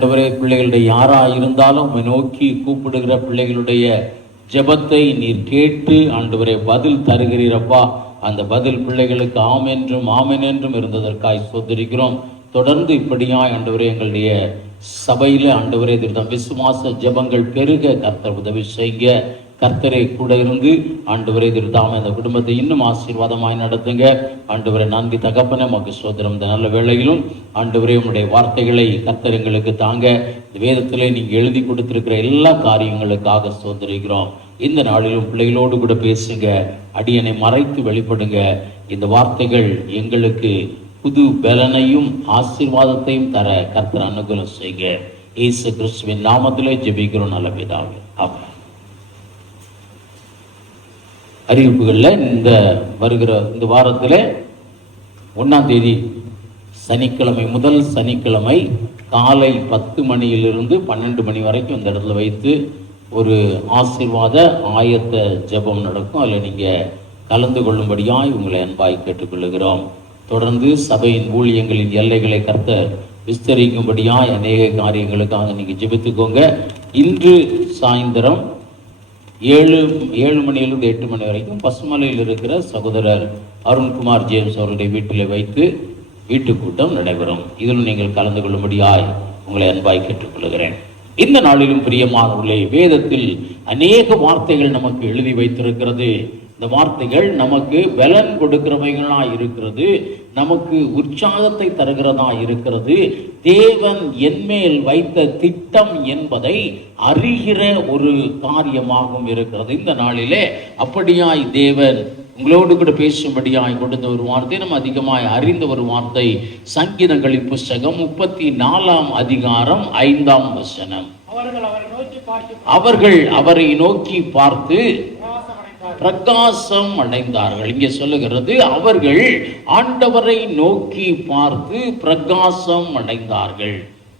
ஆண்டவரே, பிள்ளைகளுடைய யாரா இருந்தாலும் உம்மை நோக்கி கூப்பிடுகிற பிள்ளைகளுடைய ஜெபத்தை நீர் கேட்டு ஆண்டவரே பதில் தருகிறீரப்பா. அந்த பதில் பிள்ளைகளுக்கு ஆம் என்றும் ஆமென் என்றும் இருந்ததற்காய் ஸ்தோத்திரிக்கிறோம். தொடர்ந்து இப்படியாய் ஆண்டவரே எங்களுடைய சபையில ஆண்டவரே விசுவாச ஜெபங்கள் பெருக கர்த்தர் உதவி செய்ய. கர்த்தரை கூட இருந்து ஆண்டவரே திருத்தாம இந்த குடும்பத்தை இன்னும் ஆசீர்வாதமாய் நடத்துங்க. ஆண்டவரே நன்றி தகப்பனே, உமக்கு ஸ்தோத்திரம். இந்த நல்ல வேளையிலும் ஆண்டவரே உம்முடைய வார்த்தைகளை கர்த்தர் எங்களுக்கு தாங்க. இந்த வேதத்திலே நீங்க எழுதி கொடுத்திருக்கிற எல்லா காரியங்களுக்காக ஸ்தோத்திரிக்கிறோம். இந்த நாளிலும் பிள்ளைகளோடு கூட பேசுங்க, அடியனை மறைத்து வெளிப்படுங்க. இந்த வார்த்தைகள் எங்களுக்கு புது பலனையும் ஆசீர்வாதத்தையும் தர கர்த்தர் அனுகூலம் செய்க. இயேசு கிறிஸ்துவின் நாமத்திலே ஜெபிக்கிறோம் நல்ல பிதாவே, ஆமென். அறிவிப்புகளில் இந்த வாரத்தில் 1ஆம் தேதி சனிக்கிழமை முதல் சனிக்கிழமை காலை 10 மணியிலிருந்து 12 மணி வரைக்கும் இந்த இடத்துல வைத்து ஒரு ஆசீர்வாத ஆயத்த ஜெபம் நடக்கும். அதில் நீங்கள் கலந்து கொள்ளும்படியாய் உங்களை அன்பாய் கேட்டுக்கொள்ளுகிறோம். தொடர்ந்து சபையின் ஊழியங்களின் எல்லைகளை கர்த்தர் விஸ்தரிக்கும்படியாய் அநேக காரியங்களுக்காக நீங்கள் ஜெபித்துக்கோங்க. இன்று சாயந்தரம் 7 மணியிலிருந்து 8 மணி வரைக்கும் பசுமலையில் இருக்கிற சகோதரர் அருண்குமார் ஜேம்ஸ் அவருடைய வீட்டில் வைத்து வீட்டு கூட்டம் நடைபெறும். இதில் நீங்கள் கலந்து கொள்ளும்படியாய் உங்களை அன்பாய் கேட்டுக்கொள்கிறேன். இந்த நாளிலும் பிரியமானவர்களே, வேதத்தில் அநேக வார்த்தைகள் நமக்கு எழுதி வைத்திருக்கிறது. இந்த வார்த்தைகள் நமக்கு பலன் கொடுக்கிறவைகளா இருக்கிறது, நமக்கு உற்சாகத்தை தருகிறதா இருக்கிறது. தேவன் என்மேல் வைத்த திட்டம் என்பதை அறிகிற ஒரு காரியமாகவும் இருக்கிறது. இந்த நாளிலே அப்படியாய் தேவன் உங்களோடு கூட பேசும்படியாய் கொடுத்த ஒரு வார்த்தை, நம்ம அதிகமாய் அறிந்த ஒரு வார்த்தை. சங்கீதங்களின் புஸ்தகம் 34ஆம் அதிகாரம் 5ஆம் வசனம். அவர்கள் அவரை நோக்கி பார்த்து பிரகாசம் அடைந்தார்கள். இங்கே சொல்லுகிறது, அவர்கள் ஆண்டவரை நோக்கி பார்த்து பிரகாசம் அடைந்தார்கள்.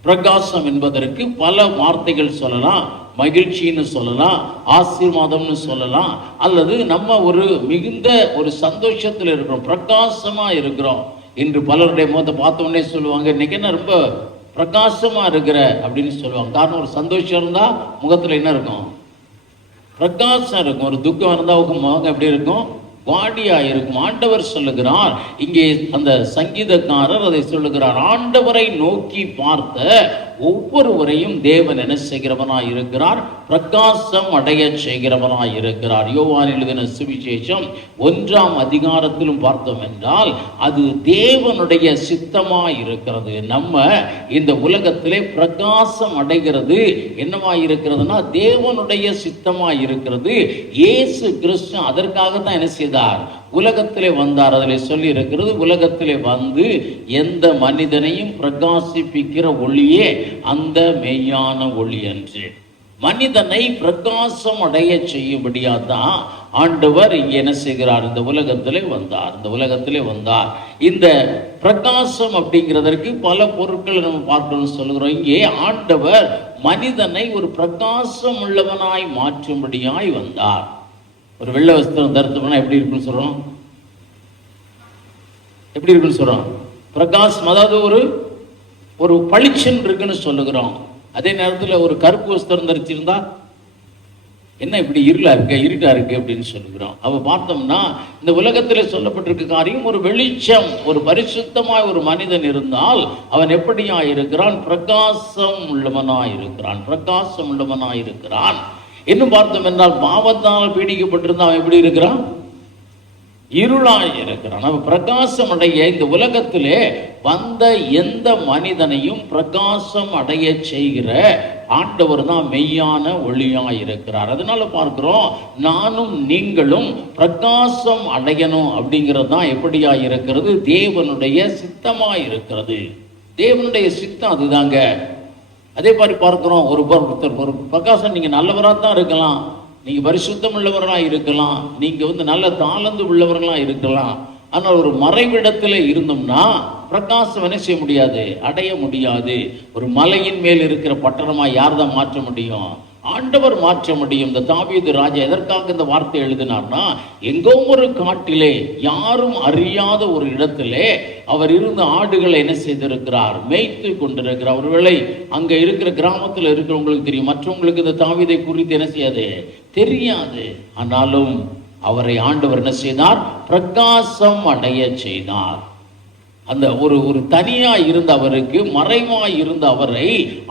பிரகாசம் என்பதற்கு பல வார்த்தைகள் சொல்லலாம். மகிழ்ச்சின்னு சொல்லலாம், ஆசீர்வாதம்னு சொல்லலாம், அல்லது நம்ம ஒரு மிகுந்த ஒரு சந்தோஷத்தில் இருக்கிறோம், பிரகாசமா இருக்கிறோம். இன்று பலருடைய முகத்தை பார்த்தோன்னே சொல்லுவாங்க, இன்னைக்கு என்ன ரொம்ப பிரகாசமா இருக்கிற அப்படின்னு சொல்லுவாங்க. காரணம், ஒரு சந்தோஷம் இருந்தா முகத்துல என்ன இருக்கும்? பிரகாசம் இருக்கும். ஒரு துக்கம் இருந்தால் உங்க முகம் எப்படி இருக்கும்? வாடியா இருக்கும். ஆண்டவர் சொல்லுகிறார், இங்கே அந்த சங்கீதக்காரர் அதை சொல்லுகிறார், ஆண்டவரை நோக்கி பார்த்த ஒவ்வொருவரையும் தேவன் என்ன செய்கிறவனாய் இருக்கிறார்? பிரகாசம் அடைய செய்கிறவனாய் இருக்கிறார். யோவான் எழுதின சுவிசேஷம் 1ஆம் அதிகாரத்திலும் பார்த்தோம் என்றால் அது தேவனுடைய சித்தமாய் இருக்கிறது. நம்ம இந்த உலகத்திலே பிரகாசம் அடைகிறது என்னவாய் இருக்கிறதுனா தேவனுடைய சித்தமாய் இருக்கிறது. இயேசு கிறிஸ்து அதற்காகத்தான் என்ன செய்தார்? உலகத்திலே வந்தார். அதில் சொல்லி இருக்கிறது, உலகத்திலே வந்து எந்த மனிதனையும் பிரகாசிப்பிக்கிற ஒளியே அந்த மெய்யான ஒளி என்று. மனிதனை பிரகாசம் அடைய செய்யும்படியாதான் ஆண்டவர் இங்கே என்ன செய்கிறார்? இந்த உலகத்திலே வந்தார். இந்த பிரகாசம் அப்படிங்கிறதற்கு பல பொருட்களை நம்ம பார்க்கணும்னு சொல்லுகிறோம். இங்கே ஆண்டவர் மனிதனை ஒரு பிரகாசம் உள்ளவனாய் மாற்றும்படியாய் வந்தார். ஒரு வெள்ளை வஸ்திரம் தரித்தோம்னா எப்படி இருக்குன்னு சொல்றோம்? எப்படி இருக்குன்னு சொல்றோம்? பிரகாசம், அதாவது ஒரு பளிச்சன் இருக்குன்னு சொல்லுகிறோம். அதே நேரத்தில் ஒரு கருப்பு வஸ்திரம் தரிச்சிருந்தா என்ன இப்படி இருட்டா இருக்கு அப்படின்னு சொல்லுகிறோம். அவ பார்த்தோம்னா இந்த உலகத்தில் சொல்லப்பட்டிருக்க காரியம், ஒரு வெளிச்சம், ஒரு பரிசுத்தமாய் ஒரு மனிதன் இருந்தால் அவன் எப்படியா இருக்கிறான்? பிரகாசம் உள்ளவனாய் இருக்கிறான். இன்னும் பார்த்தோம் என்றால் பாவத்தால் பீடிக்கப்பட்டிருந்தா அவன் எப்படி இருக்கிறான்? இருளாய் இருக்கிறான். அவன் பிரகாசம் அடைய இந்த உலகத்திலே வந்த எந்த மனிதனையும் பிரகாசம் அடைய செய்கிற ஆண்டவர் தான் மெய்யான ஒளியாய் இருக்கிறார். அதனால பார்க்கிறோம், நானும் நீங்களும் பிரகாசம் அடையணும் அப்படிங்கிறது தான் எப்படியா இருக்கிறது? தேவனுடைய சித்தமாய் இருக்கிறது. தேவனுடைய சித்தம் அதுதாங்க. அதே மாதிரி பார்க்கிறோம், ஒரு பிரகாசம், நீங்க நல்லவராக தான் இருக்கலாம், நீங்க பரிசுத்தம் உள்ளவர்களாக இருக்கலாம், நீங்க நல்ல தாளந்து உள்ளவர்களாக இருக்கலாம். ஆனால் ஒரு மறைவிடத்தில் இருந்தோம்னா பிரகாசம் என்ன செய்ய முடியாது? அடைய முடியாது. ஒரு மலையின் மேல் இருக்கிற பட்டணமா யார் தான் மாற்ற முடியும்? ஆண்டவர் மாற்ற முடியும். இந்த தாவீது ராஜா எதற்காக இந்த வார்த்தை எழுதினார்னா, எங்கோ ஒரு காட்டிலே யாரும் அறியாத ஒரு இடத்திலே அவர் இருந்த ஆடுகளை என்ன செய்திருக்கிறார், மேய்த்து கொண்டிருக்கிறார். ஒருவேளை அங்க இருக்கிற கிராமத்தில் இருக்கிறவங்களுக்கு தெரியும், மற்றவங்களுக்கு இந்த தாவீதை குறித்து என்ன செய்யாது, தெரியாது. ஆனாலும் அவரை ஆண்டவர் என்ன செய்தார், பிரகாசம் அடைய செய்தார். அந்த ஒரு தனியா இருந்த அவருக்கு, மறைவாய் இருந்த அவரை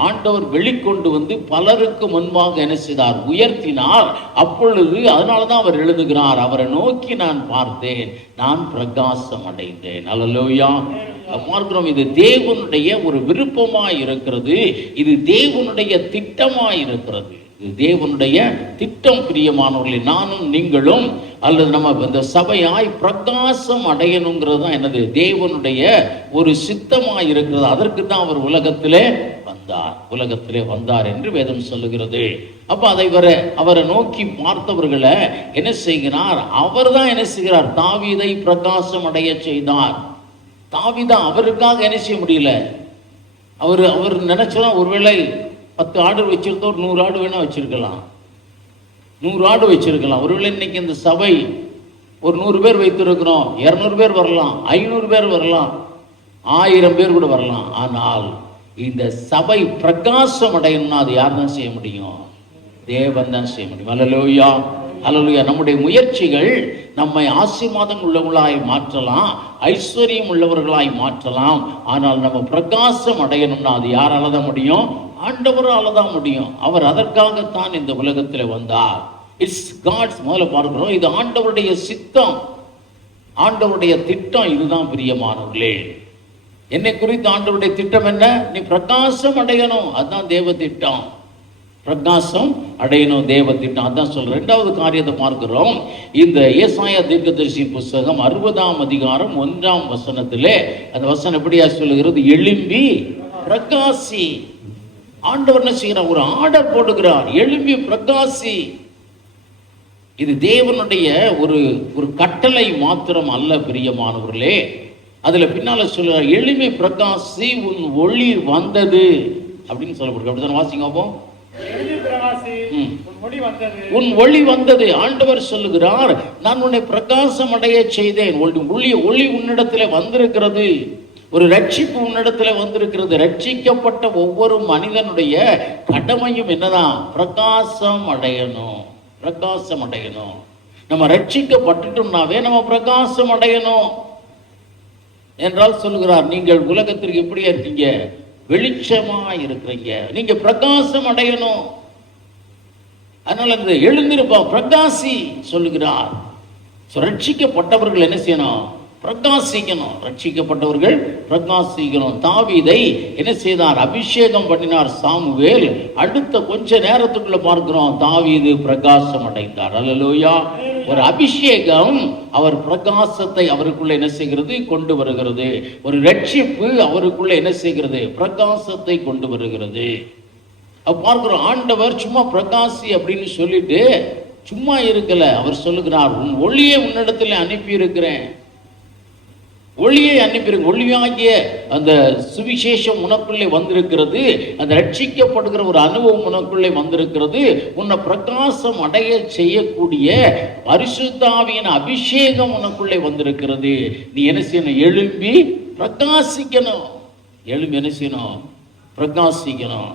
ஆண்டவர் வெளிக்கொண்டு வந்து பலருக்கு முன்பாக என்ன செய்தார், உயர்த்தினார். அப்பொழுது அதனாலதான் அவர் எழுதுகிறார், அவரை நோக்கி நான் பார்த்தேன், நான் பிரகாசம் அடைந்தேன். அல்லேலூயா. பார்க்கிறோம், இது தேவனுடைய ஒரு விருப்பமாய் இருக்கிறது, இது தேவனுடைய திட்டமாய் இருக்கிறது. இது தேவனுடைய திட்டம். பிரியமானவர்களே, நானும் நீங்களும் அல்லது நம்ம இந்த சபையாய் பிரகாசம் அடையணுங்கிறது தான் என்னது, தேவனுடைய ஒரு சித்தமாய் இருக்கிறது. அதற்கு தான் அவர் உலகத்திலே வந்தார் என்று வேதம் சொல்லுகிறது. அப்ப அவரை நோக்கி பார்த்தவர்களை என்ன செய்கிறார், அவர் தான் என்ன செய்கிறார், தாவீதை பிரகாசம் அடைய செய்தார். தாவீதா அவருக்காக என்ன செய்ய முடியல. அவர் நினைச்சா ஒருவேளை 10 ஆடு வச்சிருந்தோம், 100 ஆடு வேணா வச்சிருக்கலாம், 100 ஆடு வச்சிருக்கலாம். ஒருவேளை இன்னைக்கு இந்த சபை ஒரு 100 பேர் வைத்திருக்கிறோம், 200 பேர் வரலாம், 500 பேர் வரலாம், 1000 பேர் கூட வரலாம். ஆனால் இந்த சபை பிரகாசம் அடையணும்னா அது யார் தான் செய்ய முடியும், தேவன் தான் செய்ய முடியும். அல்லேலூயா, அல்லேலூயா. நம்முடைய முயற்சிகள் நம்மை ஆசீர்வாதம் உள்ளவர்களாய் மாற்றலாம், ஐஸ்வர்யம் உள்ளவர்களாய் மாற்றலாம். ஆனால் நம்ம பிரகாசம் அடையணும்னா அது யாரால தான் முடியும், ஆண்டவரால தான் முடியும். அவர் அதற்காகத்தான் இந்த உலகத்தில் வந்தார். It's God's. முதல்ல பார்க்கிறோம், இது ஆண்டவருடைய சித்தம், ஆண்டவருடைய திட்டம். இதுதான் பிரியமானவர்களே. என்னை குறித்து ஆண்டவருடைய திட்டம் என்ன, நீ பிரகாசம் அடையணும், அதுதான் தேவ திட்டம். பிரகாசம் அடையணும், தேவ திட்டம், அதான் சொல்ற. 2வது காரியத்தை பார்க்கிறோம், இந்த ஏசாயா தீர்க்கதரிசி புஸ்தகம் 60ஆம் அதிகாரம் 1ஆம் வசனத்திலே அந்த வசனம் எப்படியா சொல்லுகிறது, எழும்பி பிரகாசி. ஆண்டவர் என்ன செய்கிறார், ஒரு ஆர்டர் போடுகிறார், எழும்பி பிரகாசி. இது தேவனுடைய ஒரு கட்டளை மாத்திரம் அல்ல பிரியமானவர்களே. அதுல பின்னால சொல்லுறார், எழும்பி பிரகாசி, உன் ஒளி வந்தது அப்படின்னு சொல்லப்படுது. அப்படிதான் வாசிங்க. அப்போ உன் ஒளி வந்தது. ஆண்டவர் சொல்லுகிறார், நான் உன்னை பிரகாசம் அடைய செய்தேன். ஒளி உன்னிடத்திலே வந்திருக்கிறது, ஒரு ரட்சிப்பு உன்னிடத்துல வந்திருக்கிறது. ரட்சிக்கப்பட்ட ஒவ்வொரு மனிதனுடைய கடமையும் என்னதான், பிரகாசம் அடையணும், பிரகாசம் அடையணும். நம்ம ரட்சிக்கப்பட்டுட்டோம்னாவே நம்ம பிரகாசம் அடையணும் என்றால் சொல்லுகிறார், நீங்கள் உலகத்திற்கு எப்படியா இருக்கீங்க, வெளிச்சமா இருக்கிறீங்க, நீங்க பிரகாசம் அடையணும். அதனால இந்த எழுந்திருப்பா பிரகாசி சொல்லுகிறார். ரட்சிக்கப்பட்டவர்கள் என்ன செய்யணும், பிரகாசிக்கணும். ரட்சிக்கப்பட்டவர்கள் பிரகாசிக்கணும். தாவீதை என்ன செய்தார், அபிஷேகம் பண்ணினார் சாமுவேல். அடுத்த கொஞ்ச நேரத்துக்குள்ள பார்க்கிறோம், தாவீது பிரகாசம் அடைந்தார். அல்லேலூயா. ஒரு அபிஷேகம் அவர் பிரகாசத்தை அவருக்குள்ள என்ன செய்கிறது, கொண்டு வருகிறது. ஒரு ரட்சிப்பு அவருக்குள்ள என்ன செய்கிறது, பிரகாசத்தை கொண்டு வருகிறது. பார்க்கிறோம், ஆண்டவர் சும்மா பிரகாசி அப்படின்னு சொல்லிட்டு சும்மா இருக்கல. அவர் சொல்லுகிறார், உன் ஒளியை உன்னிடத்தில் அனுப்பி இருக்கிறேன், ஒளியை அனுப்பியிருக்கு. ஒளியாகிய அந்த சுவிசேஷம் உனக்குள்ளே வந்திருக்கிறது, அந்த ரட்சிக்கப்படுகிற ஒரு அனுபவம் உனக்குள்ளே வந்திருக்கிறது. உன்னை பிரகாசம் அடைய செய்யக்கூடிய பரிசுத்த ஆவியின் அபிஷேகம் உனக்குள்ளே வந்திருக்கிறது. நீ என்ன செய்யணும், எழும்பி பிரகாசிக்கணும். எழும்பி என்ன செய்யணும், பிரகாசிக்கணும்.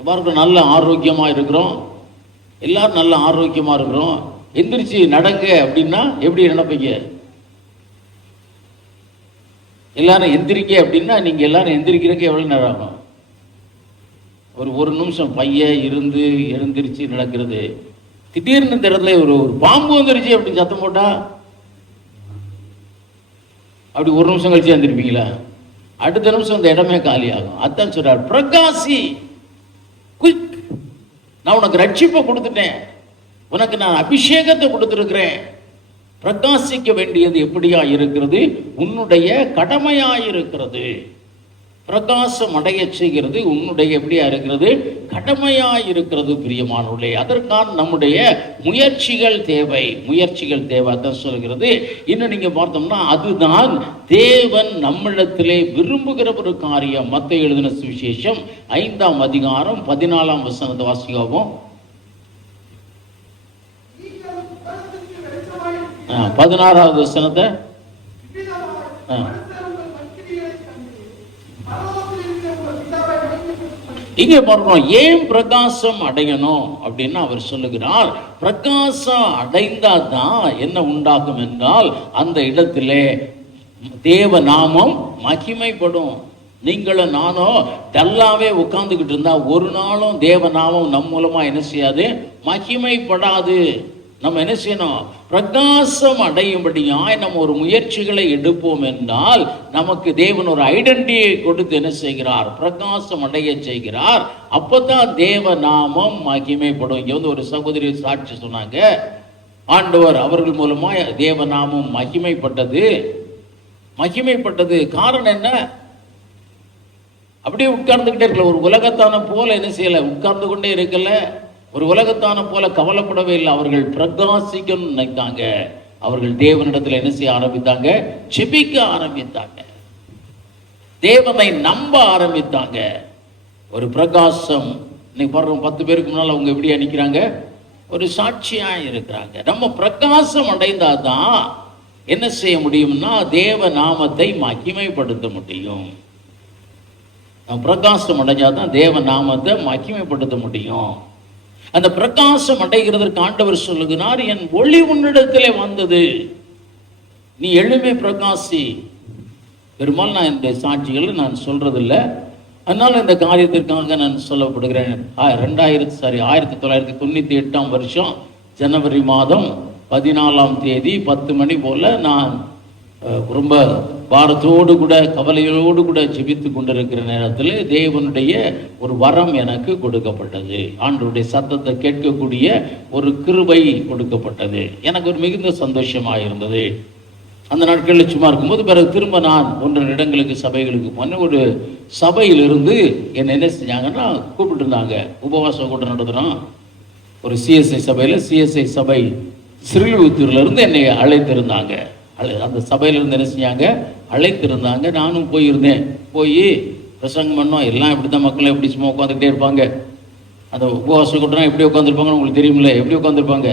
பாருங்க, நல்ல ஆரோக்கியமா இருக்கிறோம், எல்லாரும் நல்ல ஆரோக்கியமா இருக்கிறோம். எந்திரிச்சு நடங்க அப்படின்னா எப்படி நினைப்பீங்க, எல்லாரும் எந்திரிக்க அப்படின்னா நீங்க எல்லாரும் எந்திரிக்கிறதுக்கு எவ்வளவு நேரம் ஆகும், ஒரு நிமிஷம் பையன் இருந்து எழுந்திரிச்சு நடக்கிறது. திடீர்னு இந்த இடத்துல ஒரு பாம்பு வந்துருச்சு அப்படி சத்தம் போட்டா அப்படி ஒரு நிமிஷம் கழிச்சு எழுந்திருப்பீங்களா, அடுத்த நிமிஷம் அந்த இடமே காலி ஆகும். அதான் சொல்றார், பிரகாசி, குயிக். நான் உனக்கு ரட்சிப்பை கொடுத்துட்டேன், உனக்கு நான் அபிஷேகத்தை கொடுத்துருக்கிறேன். பிரகாசிக்க வேண்டியது எப்படியா இருக்கிறது, உன்னுடைய கடமையா இருக்கிறது. பிரகாசம் அடைய செய்கிறது உன்னுடைய எப்படியா இருக்கிறது, கடமையா இருக்கிறது. பிரியமானவர்களே, அதற்கான நம்முடைய முயற்சிகள் தேவை, முயற்சிகள் தேவை. அதான் சொல்கிறது. இன்னும் நீங்க பார்த்தோம்னா அதுதான் தேவன் நம்மிடத்திலே விரும்புகிற ஒரு காரியம். மத்தேயு எழுதின சுவிசேஷம் 5ஆம் அதிகாரம் 14ஆம் வசனத்தை வாசிக்கவும். 16வது வசனத்தை இங்க பார்க்கிறோம். ஏன் பிரகாசம் அடையணும் அப்படின்னு அவர் சொல்லுகிறார். பிரகாசம் அடைந்தாதான் என்ன உண்டாகும் என்றால், அந்த இடத்திலே தேவ நாமம் மகிமைப்படும். நீங்களும் நானும் டல்லாவே உட்கார்ந்துகிட்டு இருந்தா ஒரு நாளும் தேவ நாமம் நம் மூலமா என்ன செய்யாது, மகிமைப்படாது. நம்ம என்ன செய்யணும், பிரகாசம் அடையும்படியாய் நம்ம ஒரு முயற்சிகளை எடுப்போம் என்றால், நமக்கு தேவன் ஒரு ஐடென்டிட்டியை கொடுத்து என்ன செய்கிறார், பிரகாசம் அடைய செய்கிறார். அப்பதான் தேவ நாமம் மகிமைப்படும். இங்க வந்து ஒரு சகோதரி சாட்சி சொன்னாங்க, ஆண்டவர் அவர்கள் மூலமா தேவ நாமம் மகிமைப்பட்டது. காரணம் என்ன, அப்படியே உட்கார்ந்துகிட்டே இருக்கல, ஒரு உலகத்தான போல என்ன செய்யல, உட்கார்ந்து கொண்டே இருக்கல, ஒரு உலகத்தான போல கவலைப்படவே இல்லை. அவர்கள் பிரகாசிக்கணும்னு நினைத்தாங்க. அவர்கள் தேவனிடத்தில் என்ன செய்ய ஆரம்பித்தாங்க, ஜெபிக்க ஆரம்பித்தாங்க, தேவனை நம்ப ஆரம்பித்தாங்க. ஒரு பிரகாசம். இன்னைக்கு பாருங்க, 10 பேருக்கு முன்னால் அவங்க எப்படியா நிற்கிறாங்க, ஒரு சாட்சியா இருக்கிறாங்க. நம்ம பிரகாசம் அடைந்தாதான் என்ன செய்ய முடியும்னா, தேவ நாமத்தை மகிமைப்படுத்த முடியும். பிரகாசம் அடைஞ்சாதான் தேவ நாமத்தை மகிமைப்படுத்த முடியும். அந்த பிரகாசம் அடைகிறதற்கு ஆண்டவர் சொல்லுகிறார், என் ஒளி உன்னிடத்திலே வந்தது, நீ எழுமே பிரகாசி. பெரும்பாலும் நான் இந்த சாட்சிகளை நான் சொல்றதில்லை, அதனால இந்த காரியத்திற்காக நான் சொல்லப்படுகிறேன். 1998ஆம் வருஷம் ஜனவரி மாதம் 14ஆம் தேதி 10 மணி போல நான் ரொம்ப பாரத்தோடு கூட கவலையோடு கூட ஜெபித்து கொண்டிருக்கிற நேரத்தில் தேவனுடைய ஒரு வரம் எனக்கு கொடுக்கப்பட்டது. ஆண்டவருடைய சத்தத்தை கேட்கக்கூடிய ஒரு கிருபை கொடுக்கப்பட்டது. எனக்கு ஒரு மிகுந்த சந்தோஷமாக இருந்தது. அந்த நாட்களில் சும்மா இருக்கும்போது பிறகு திரும்ப நான் 1-2 இடங்களுக்கு சபைகளுக்கு போனேன். ஒரு சபையிலிருந்து என்னை என்ன செஞ்சாங்கன்னா கூப்பிட்டு இருந்தாங்க, உபவாசம் கூட்டம் நடத்துகிறோம். ஒரு சிஎஸ்ஐ சபையில், சிஎஸ்ஐ சபை ஸ்ரீவித்தூர்லேருந்து என்னை அழைத்திருந்தாங்க. அந்த சபையிலிருந்து என்ன செஞ்சாங்க, அழைத்திருந்தாங்க. நானும் போயிருந்தேன். போய் பிரசங்கம் பண்ணோம். எல்லாம் இப்படி தான், மக்கள் எப்படி சும்மா உட்காந்துக்கிட்டே இருப்பாங்க. அந்த உபவாச கூட்டம் எப்படி உட்காந்துருப்பாங்கன்னு உங்களுக்கு தெரியுமில்ல, எப்படி உட்காந்துருப்பாங்க,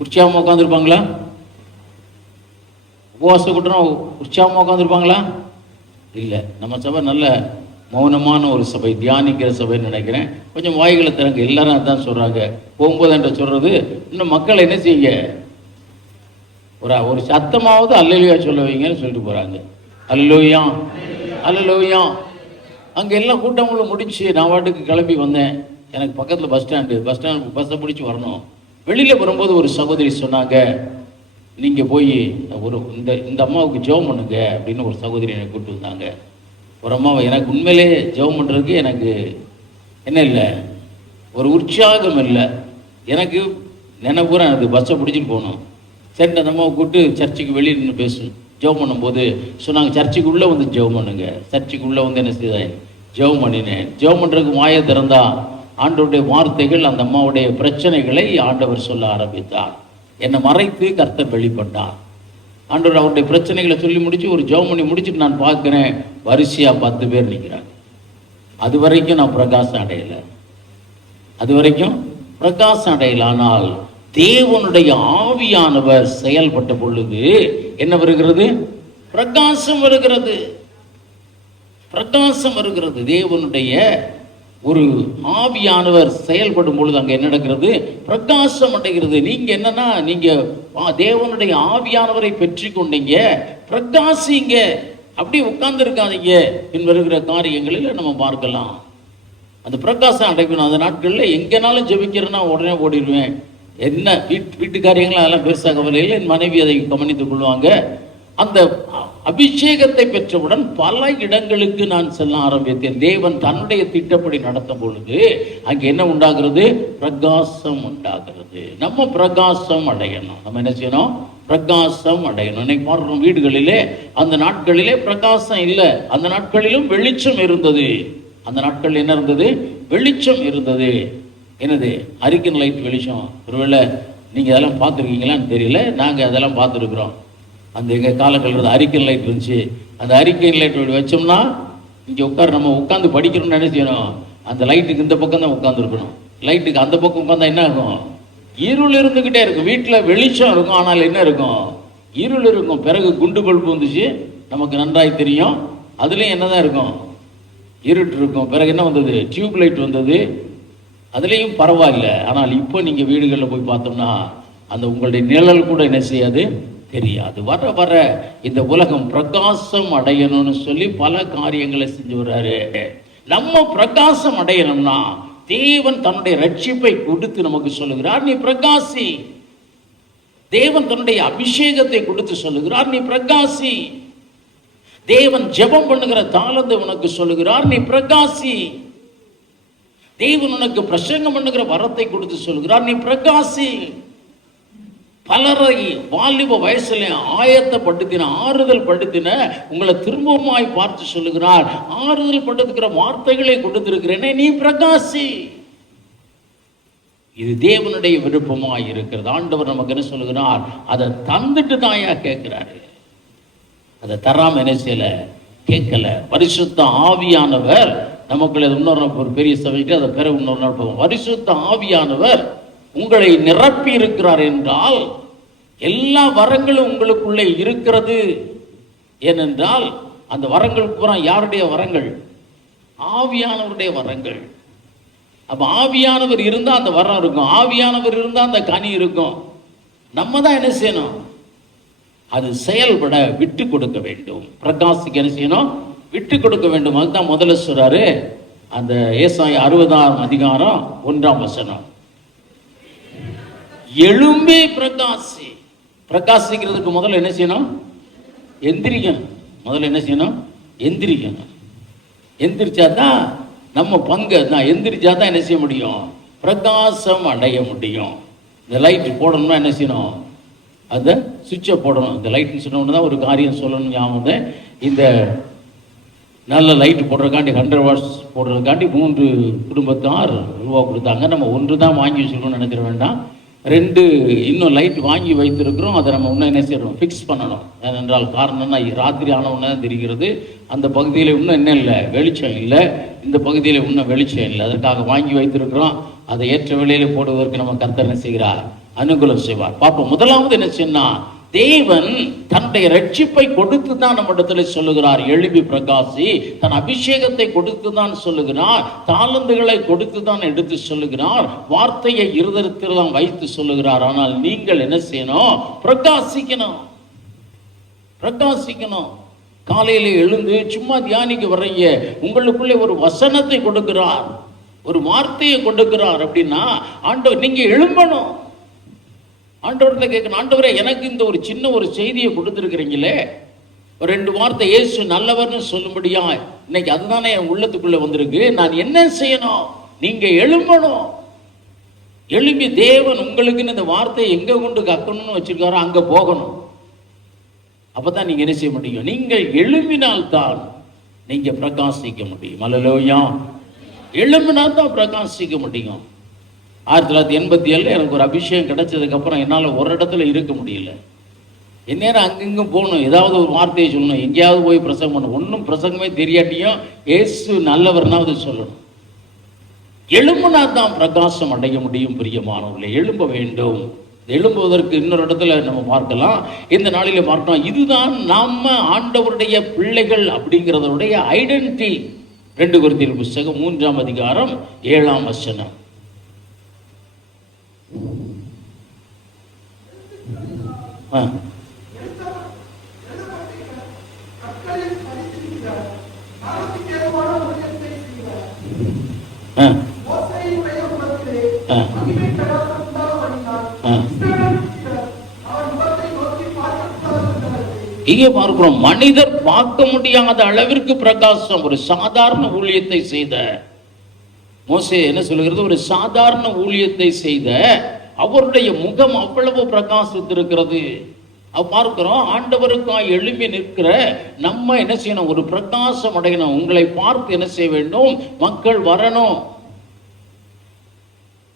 உற்சாகமாக உட்காந்துருப்பாங்களா? உபவாச கூட்டம் உற்சாகமாக உட்காந்துருப்பாங்களா? இல்லை. நம்ம சபை நல்ல மௌனமான ஒரு சபை, தியானிக்கிற சபைன்னு நினைக்கிறேன். கொஞ்சம் வாய்களை திறங்க, எல்லாரும் அதான் சொல்கிறாங்க. போகும்போது என்ற சொல்கிறது, இன்னும் மக்கள் என்ன செய்யுங்க, ஒரு சத்தமாவது அல்லேலூயா சொல்ல வைங்கன்னு சொல்லிட்டு போகிறாங்க. அல்லேலூயா அல்லேலூயா. அங்கே எல்லாம் கூட்டங்களும் முடிச்சு நான் வாட்டுக்கு கிளம்பி வந்தேன். எனக்கு பக்கத்தில் பஸ் ஸ்டாண்டு பஸ்ஸை பிடிச்சி வரணும். வெளியில் வரும்போது ஒரு சகோதரி சொன்னாங்க, நீங்கள் போய் ஒரு இந்த அம்மாவுக்கு ஜெபம் பண்ணுங்க அப்படின்னு ஒரு சகோதரி எனக்கு கூப்பிட்டு வந்தாங்க. ஒரு அம்மாவை எனக்கு உண்மையிலே ஜெபம் பண்ணுறதுக்கு எனக்கு என்ன இல்லை, ஒரு உற்சாகம் இல்லை. எனக்கு நினைப்பூரா எனக்கு பஸ்ஸை பிடிச்சிட்டு போகணும். சரி, அந்த அம்மாவை கூப்பிட்டு சர்ச்சுக்கு வெளியே நின்று பேசணும். ஜெபம் பண்ணும்போது சொன்னாங்க, சர்ச்சுக்கு உள்ளே வந்து ஜெபம் பண்ணுங்க. சர்ச்சுக்கு உள்ளே வந்து என்ன செய்தேன், ஜெபம் பண்ணினேன். ஜெபம் பண்ணுறதுக்கு வாயை திறந்தா ஆண்டவருடைய வார்த்தைகள், அந்த அம்மாவுடைய பிரச்சனைகளை ஆண்டவர் சொல்ல ஆரம்பித்தார். என்னை மறைத்து கர்த்தர் வெளிப்பட்டார். ஆண்டவர் அவருடைய பிரச்சனைகளை சொல்லி முடிச்சு ஒரு ஜெபம் பண்ணி முடிச்சுட்டு நான் பார்க்குறேன், வரிசையாக 10 பேர் நிற்கிறாங்க. அது வரைக்கும் நான் பிரகாசம் அடையலை, ஆனால் தேவனுடைய ஆவியானவர் செயல்பட்ட பொழுது என்ன வருகிறது, பிரகாசம் வருகிறது. தேவனுடைய ஒரு ஆவியானவர் செயல்படும் பொழுது அங்கே என்ன நடக்கிறது, பிரகாசம் அடைகிறது. நீங்க என்னன்னா, நீங்க தேவனுடைய ஆவியானவரை பெற்று கொண்டீங்க, பிரகாசிங்க, அப்படி உட்கார்ந்து இருக்காதீங்க. பின் வருகிற காரியங்களில் நம்ம பார்க்கலாம். அந்த பிரகாசம் அடைக்கணும். அந்த நாட்களில் எங்கேனாலும் ஜெபிக்கிறேன்னா உடனே ஓடிடுவேன். என்ன வீட்டு காரியங்கள் அதெல்லாம் பெருசாக கவலையில் என் மனைவி அதை கவனித்துக் கொள்வாங்க. அந்த அபிஷேகத்தை பெற்றவுடன் பல இடங்களுக்கு நான் செல்ல ஆரம்பித்தேன். தேவன் தன்னுடைய திட்டப்படி நடத்தும் பொழுது அங்கே என்ன உண்டாகிறது, பிரகாசம் உண்டாகிறது. நம்ம பிரகாசம் அடையணும். நம்ம என்ன செய்யணும், பிரகாசம் அடையணும். இன்னைக்கு பார்க்கிறோம் வீடுகளிலே, அந்த நாட்களிலே பிரகாசம் இல்லை. அந்த நாட்களிலும் வெளிச்சம் இருந்தது. அந்த நாட்கள் என்ன இருந்தது, வெளிச்சம் இருந்தது. என்னது, அரிக்கன் லைட் வெளிச்சம். ஒருவேளை நீங்கள் அதெல்லாம் பார்த்துருக்கீங்களான்னு தெரியல, நாங்கள் அதெல்லாம் பார்த்துருக்குறோம். அந்த எங்கள் காலங்களில் அரிக்கன் லைட் இருந்துச்சு. அந்த அரிக்கன் லைட் வச்சோம்னா இங்கே நம்ம உட்காந்து படிக்கணும்னு என்ன செய்யணும், அந்த லைட்டுக்கு இந்த பக்கம் தான் உட்காந்துருக்கணும். லைட்டுக்கு அந்த பக்கம் உட்காந்தா என்ன ஆகும், இருள் இருந்துக்கிட்டே இருக்கும். வீட்டில் வெளிச்சம் இருக்கும், ஆனால் என்ன இருக்கும், இருள் இருக்கும். பிறகு குண்டு பல்பு வந்துச்சு, நமக்கு நன்றாய் தெரியும். அதுலேயும் என்னதான் இருக்கும்? இருட்டு இருக்கும். பிறகு என்ன வந்தது? டியூப் லைட் வந்தது. அதுலேயும் பரவாயில்ல. ஆனால் இப்போ நீங்கள் வீடுகளில் போய் பார்த்தோம்னா அந்த உங்களுடைய நிழல் கூட என்ன செய்யாது? தெரியாது. வர வர இந்த உலகம் பிரகாசம் அடையணும்னு சொல்லி பல காரியங்களை செஞ்சு வர்றாரு. நம்ம பிரகாசம் அடையணும்னா தேவன் தன்னுடைய ரட்சிப்பை கொடுத்து நமக்கு சொல்லுகிறார், நீ பிரகாசி. தேவன் தன்னுடைய அபிஷேகத்தை கொடுத்து சொல்லுகிறார், நீ பிரகாசி. தேவன் ஜெபம் பண்ணுகிற தாளந்தை உனக்கு சொல்லுகிறார், நீ பிரகாசி. தேவன் உனக்கு பிரசங்கம் பண்ணுகிற வரத்தை கொடுத்து சொல்லுகிறார், நீ பிரகாசி. பலரை வாலிப வயசுல ஆயத்தப்படுத்தின, ஆறுதல் படுத்தின உங்களை திரும்பவுமாய் பார்த்து சொல்லுகிறார், ஆறுதல் படுத்துகிற வார்த்தைகளை கொடுத்திருக்கிறேனே, நீ பிரகாசி. இது தேவனுடைய விருப்பமாய் இருக்கிறது. ஆண்டவர் நமக்கு என்ன சொல்லுகிறார்? அதை தந்துட்டு தாயா கேட்கிறாரு. அதை தராம என்ன செய்யல? கேட்கல. பரிசுத்த ஆவியானவர் நமக்குள்ள இன்னொரு ஒரு பெரிய சபைக்கு அதை பெற இன்னொரு நாள் போவோம். பரிசுத்த ஆவியானவர் உங்களை நிரப்பி இருக்கிறார் என்றால் எல்லா வரங்களும் உங்களுக்குள்ளே இருக்கிறது. ஏனென்றால் அந்த வரங்களுக்கு பூரா யாருடைய வரங்கள்? ஆவியானவருடைய வரங்கள். அப்ப ஆவியானவர் இருந்தா அந்த வரம் இருக்கும், ஆவியானவர் இருந்தா அந்த கனி இருக்கும். நம்ம தான் என்ன செய்யணும்? அது செயல்பட விட்டு கொடுக்க வேண்டும். பிரகாசிக்கு என்ன செய்யணும்? விட்டு கொடுக்க வேண்டும். அதுதான் முதல்ல சொல்றாரு அந்த ஏசாயா 60ஆம் அதிகாரம் 1ஆம் வசனம், எழும்பி பிரகாசி. பிரகாசிக்கிறதுக்கு முதல்ல என்ன செய்யணும்? எந்திரிக்கணும். முதல்ல என்ன செய்யணும்? எந்திரிக்கணும். எந்திரிச்சாதான் நம்ம பங்கு தான். எந்திரிச்சாதான் என்ன செய்ய முடியும்? பிரகாசம் அடைய முடியும். இந்த லைட் போடணும்னா என்ன செய்யணும்? அந்த சுவிட்சை போடணும். இந்த லைட்னு சொன்னோன்னு தான் ஒரு காரியம் சொல்லணும் ஞாபகம். இந்த நல்ல லைட் போடுறதுக்காண்டி 100 வாட்ஸ் போடுறதுக்காண்டி 3 குடும்பத்தார் ரூபா கொடுத்தாங்க. நம்ம ஒன்று தான் வாங்கி வச்சுருக்கோம்னு நினைக்கிற வேண்டாம். 2 இன்னும் லைட் வாங்கி வைத்திருக்கிறோம். அதை நம்ம இன்னும் என்ன செய்யணும்? ஃபிக்ஸ் பண்ணணும். ஏனென்றால் காரணம்னா ராத்திரி ஆனவுன்னு தான் தெரிகிறது அந்த பகுதியில் இன்னும் என்ன இல்லை? வெளிச்சம் இல்லை. இந்த பகுதியில் இன்னும் வெளிச்சம் இல்லை. அதற்காக வாங்கி வைத்திருக்கிறோம். அதை ஏற்ற விலையில் போடுவதற்கு நம்ம கர்த்தர் என்ன செய்கிறார்? அனுகூலம் செய்வார். பார்ப்போம். முதலாவது என்ன சொன்னா, தேவன் தன்னுடைய ரட்சிப்பை கொடுத்து தான் நம்ம இடத்துல சொல்லுகிறார், எழுப்பி பிரகாசி. தன் அபிஷேகத்தை கொடுத்து தான் சொல்லுகிறார், தாளந்துகளை கொடுத்து தான் எடுத்து சொல்லுகிறார், வார்த்தையை இருதயத்தில் தான் வைத்து சொல்லுகிறார். ஆனால் நீங்கள் என்ன செய்யணும்? பிரகாசிக்கணும். பிரகாசிக்கணும். காலையில எழுந்து சும்மா தியானிக்க வர்றீங்க, உங்களுக்குள்ளே ஒரு வசனத்தை கொடுக்கிறார், ஒரு வார்த்தையை கொடுக்கிறார் அப்படின்னா ஆண்டவர் நீங்க எழும்பணும். ஆண்டவர்கிட்ட கேட்கணும், ஆண்டவரே எனக்கு இந்த ஒரு சின்ன ஒரு செய்தியை கொடுத்துருக்கிறீங்களே, ஒரு 2 வார்த்தை இயேசு நல்லவர்னு சொல்லும்படியா இன்னைக்கு அதுதானே என் உள்ளத்துக்குள்ள வந்திருக்கு, நான் என்ன செய்யணும்? நீங்க எழும்பணும். எழும்பி தேவன் உங்களுக்குன்னு இந்த வார்த்தையை எங்க கொண்டு கக்கணும்னு வச்சிருக்காரோ அங்க போகணும். அப்பதான் நீங்க என்ன செய்ய முடியும்? நீங்கள் எழும்பினால்தான் நீங்க பிரகாசிக்க முடியும். அல்லேலூயா. எழும்பினால் தான் பிரகாசிக்க முடியும். 1987 எனக்கு ஒரு அபிஷேகம் கிடைச்சதுக்கு அப்புறம் என்னால் ஒரு இடத்துல இருக்க முடியல. எந்நேரம் அங்கங்கும் போகணும், ஏதாவது ஒரு வார்த்தையை சொல்லணும், எங்கேயாவது போய் பிரசங்கம் பண்ணணும். ஒன்றும் பிரசங்கமே தெரியாட்டியும் இயேசு நல்லவர்னாவது சொல்லணும். எழும்புனா தான் பிரகாசம் அடைய முடியும். பிரியமானவர்களே, எழும்ப வேண்டும். எழும்புவதற்கு இன்னொரு இடத்துல நம்ம பார்க்கலாம், இந்த நாளிலே பார்க்கலாம். இதுதான் நம்ம ஆண்டவருடைய பிள்ளைகள் அப்படிங்கிறதனுடைய ஐடென்டிட்டி. 2 கொரிந்தியர் புத்தகம் 3ஆம் அதிகாரம் 7ஆம் வசனம். இங்கே பார்க்கிறோம், மனிதர் பார்க்க முடியாத அளவிற்கு பிரகாசம். ஒரு சாதாரண ஊழியத்தை செய்த மோசே என்ன சொல்லுகிறது? ஒரு சாதாரண ஊழியத்தை செய்த அவருடைய முகம் அவ்வளவு பிரகாசித்திருக்கிறது. பார்க்கிறோம், ஆண்டவருக்காக எழும்பி நிற்கிற நம்ம என்ன செய்யணும்? ஒரு பிரகாசம் அடையணும். உங்களை பார்த்து என்ன செய்ய வேண்டும்? மக்கள் வரணும்.